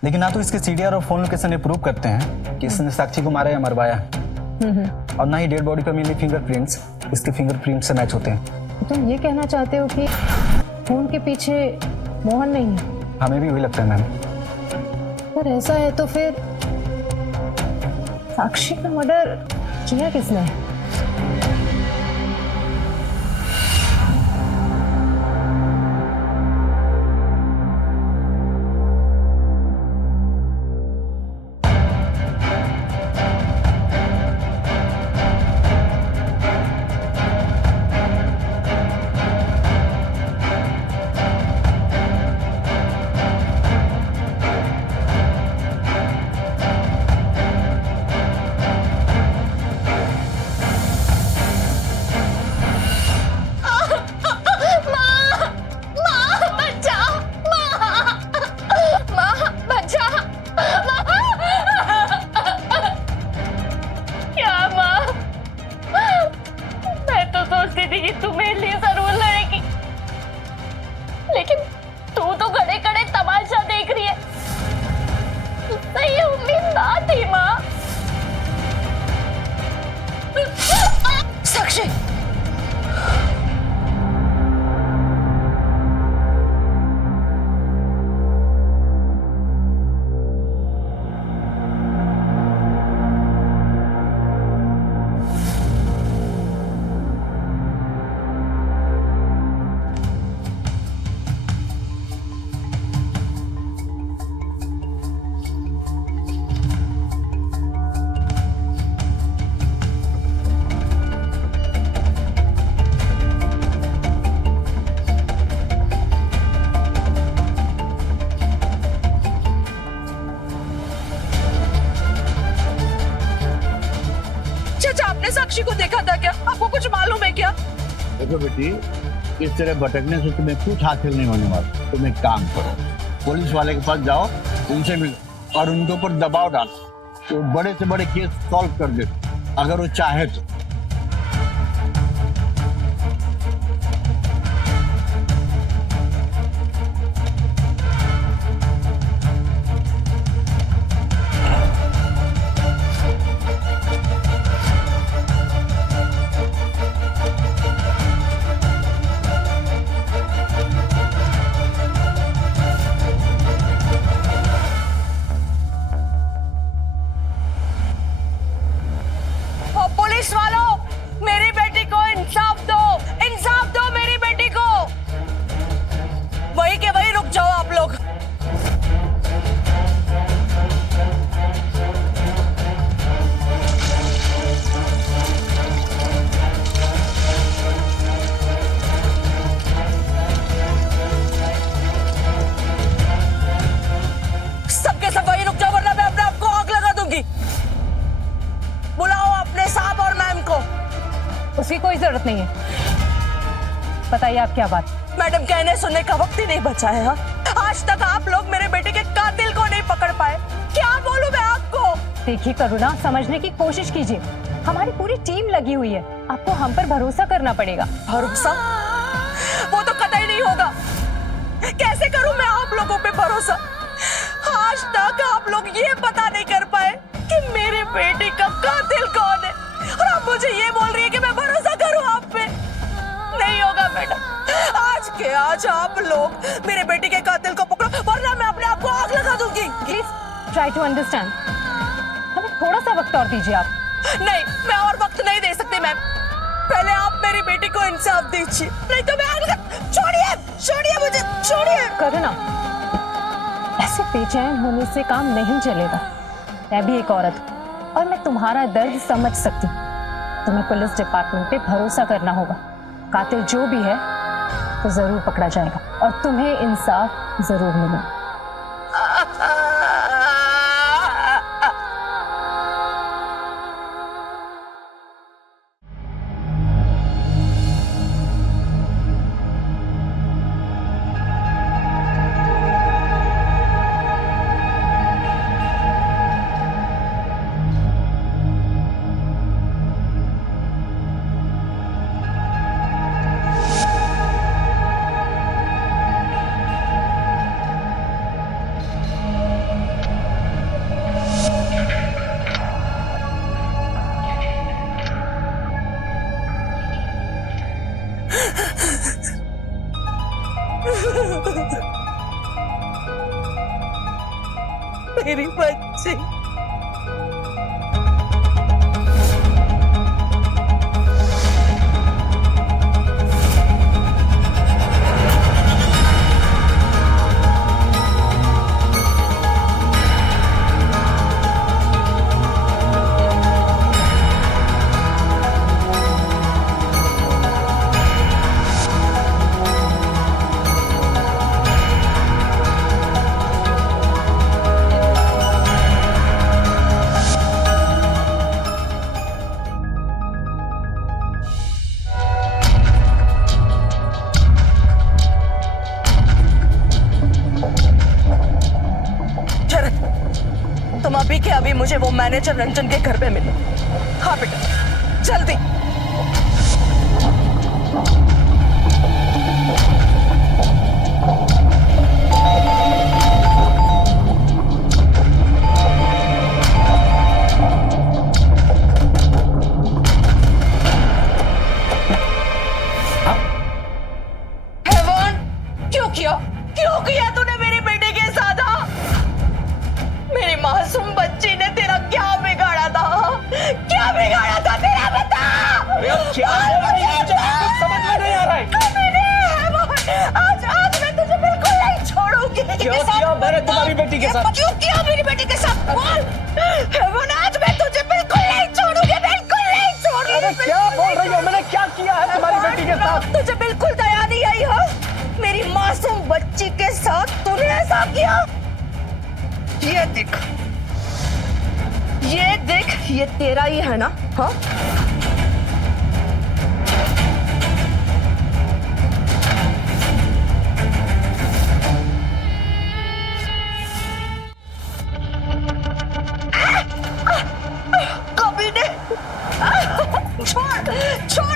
लेकिन ना तो इसके सीडीआर और फोन लोकेशन ये प्रूव करते हैं कि इसने साक्षी को मारा या मरवाया, और ना ही डेड बॉडी पर मिले फिंगरप्रिंट्स इसके फिंगरप्रिंट से मैच होते हैं। तुम ये कहना चाहते हो कि खून के पीछे मोहन नहीं है? हमें भी वही लगता है मैम। पर ऐसा है तो फिर साक्षी का मर्डर किया किसने? साक्षी को देखा था क्या? आपको कुछ मालूम है क्या? देखो बेटी, इस तरह भटकने से तुम्हें कुछ हासिल नहीं होने वाला। तुम एक काम करो, पुलिस वाले के पास जाओ, उनसे मिलो और उनके ऊपर दबाव डालो, तो बड़े से बड़े केस सॉल्व कर दे अगर वो चाहे तो। उसकी कोई जरूरत नहीं है। बताइए आप क्या बात? मैडम, कहने सुनने का वक्त ही नहीं बचा है। आज तक आप लोग मेरे बेटे के कातिल को नहीं पकड़ पाए। क्या बोलूं मैं आपको? देखिए करुणा, समझने की कोशिश कीजिए। हमारी पूरी टीम लगी हुई है, आपको हम पर भरोसा करना पड़ेगा। भरोसा? वो तो कतई नहीं होगा। कैसे करूं मैं आप लोगों पे भरोसा? आज तक आप लोग ये पता नहीं कर पाए कि मेरे बेटे का कातिल कौन है, और आप मुझे ये बोल रही है कि मैं भरोसा करूं आप पे? नहीं होगा बेटा, आज के आज आप लोग मेरे बेटे के कातिल को पकड़ो, वरना मैं अपने आप को आग लगा दूंगी। प्लीज ट्राई टू अंडरस्टैंड, हमें थोड़ा सा वक्त और दीजिए आप। नहीं, मैं और वक्त नहीं दे सकती मैम। पहले आप मेरी बेटी को इंसाफ दीजिए, नहीं तो मैं आग लगा। छोड़िए, छोड़िए मुझे, छोड़िए। करुणा, ऐसे बेचैन होने से काम नहीं चलेगा। मैं भी एक औरत हूँ और मैं तुम्हारा दर्द समझ सकती हूँ। तुम्हें पुलिस डिपार्टमेंट पे भरोसा करना होगा। कातिल जो भी है तो जरूर पकड़ा जाएगा और तुम्हें इंसाफ जरूर मिलेगा। मेरी बच्ची, तुम अभी के अभी मुझे वो मैनेजर रंजन के घर पे मिलो। हाँ बेटा, जल्दी। हेवन, क्यों किया तूने मेरे बेटे के साथ? मेरी मासूम बच्ची ने तेरा क्या बिगाड़ा था? क्या बिगाड़ा था तेरा, बता। क्या समझ में नहीं आ रहा है। आज मैं तुझे बिल्कुल नहीं छोड़ूंगी। क्यों किया मैंने तुम्हारी बेटी के साथ? क्यों किया मेरी बेटी के साथ? बोल। हेवन, आज मैं तुझे बिल्कुल नहीं छोड़ूंगी, बिल्कुल नहीं छोड़ूंगी। अरे क्या बोल रही हो? मैंने क्या किया है तुम्हारी बेटी के साथ? तुझे बिल्कुल दया नहीं आई हो? मेरी मासूम बच्ची के साथ तूने ऐसा किया? ये देख, ये तेरा ही है ना? हाँ, कभी ने छोड़ मुझे, छोड़।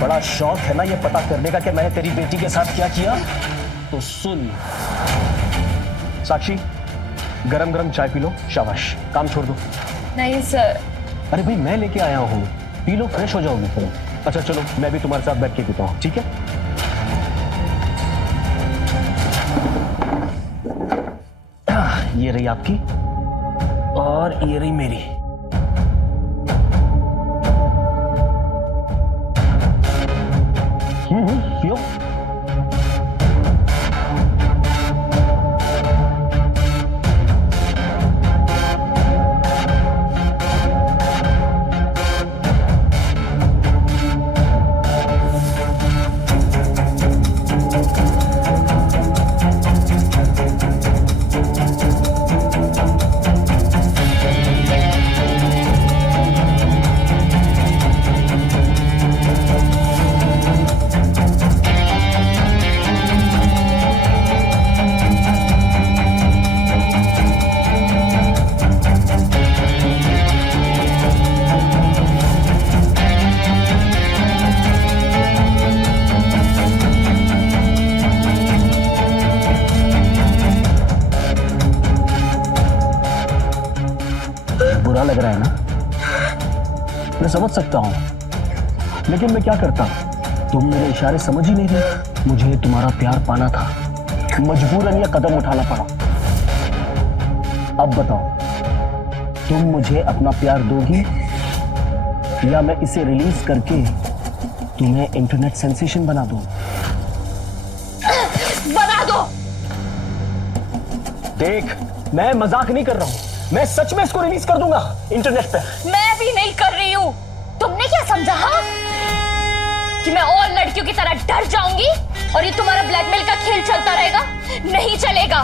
बड़ा शौक है ना ये पता करने का कि मैंने तेरी बेटी के साथ क्या किया? तो सुन साक्षी, गरम गरम चाय पी लो। शाबाश, काम छोड़ दो। नहीं सर। अरे भाई, मैं लेके आया हूँ, पी लो, फ्रेश हो जाओगे फिर। अच्छा चलो, मैं भी तुम्हारे साथ बैठ के पीता हूँ, ठीक है? ये रही आपकी और ये रही मेरी। पियो। मैं समझ सकता हूँ, लेकिन मैं क्या करता? तुम मेरे इशारे समझ ही नहीं रहे। मुझे तुम्हारा प्यार पाना था, मजबूरन ये कदम उठाना पड़ा। अब बताओ, तुम मुझे अपना प्यार दोगी या मैं इसे रिलीज करके तुम्हें इंटरनेट सेंसेशन बना दूं? बना दो। देख, मैं मजाक नहीं कर रहा हूं, मैं सच में इसको रिलीज कर दूंगा इंटरनेट पे। मैं भी नहीं कर रही हूँ। तुमने क्या समझा हाँ? कि मैं और लड़कियों की तरह डर जाऊंगी और ये तुम्हारा ब्लैकमेल का खेल चलता रहेगा? नहीं चलेगा,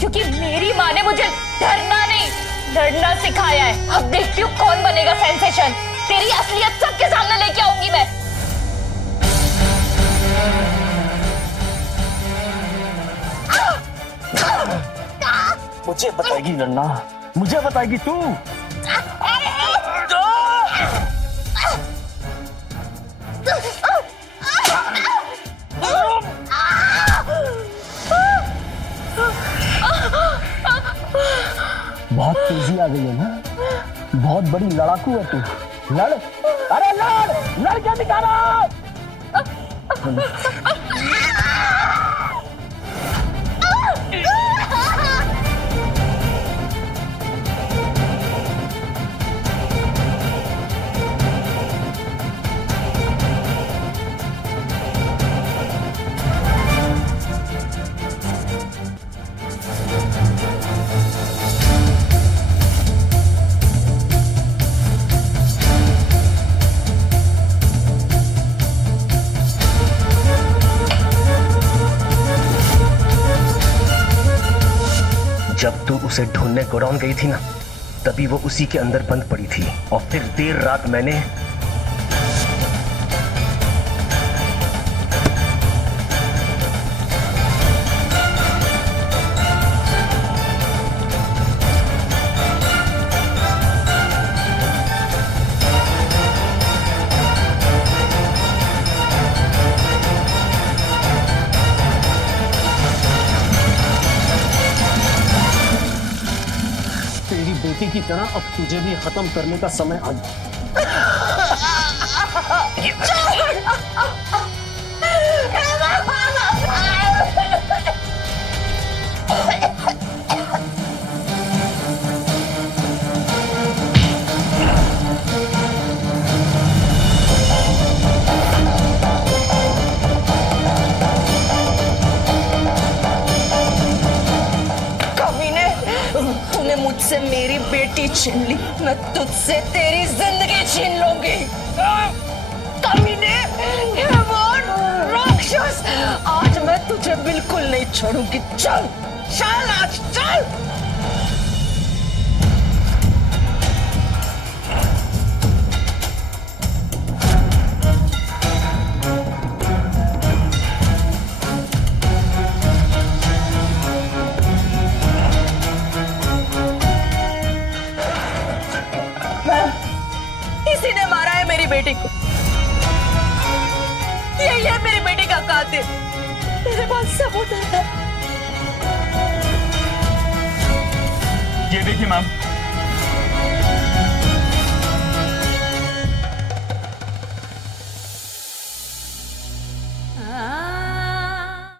क्योंकि मेरी माँ ने मुझे डरना नहीं लड़ना सिखाया है। अब देखती हूँ कौन बनेगा सेंसेशन। तेरी असलियत सबके सामने लेके आऊंगी मैं। मुझे बताएगी लड़ना, मुझे बताएगी तू। बहुत तेजी आ गई है ना, बहुत बड़ी लड़ाकू है तू। लड़, अरे लड़ क्या दिखा रहा? जब तू उसे ढूंढने गोडाउन गई थी ना, तभी वो उसी के अंदर बंद पड़ी थी। और फिर देर रात मैंने बेटी की तरह अब तुझे भी खत्म करने का समय आ मुझसे मेरी बेटी छीन ली, मैं तुझसे तेरी जिंदगी छीन लूंगी। कमीने, राक्षस, आज मैं तुझे बिल्कुल नहीं छोड़ूंगी। चल चल आज चल। किसी ने मारा है मेरी बेटी को। यही है मेरी बेटी का कातिल। मेरे पास सबूत है। ये देखिए मैम,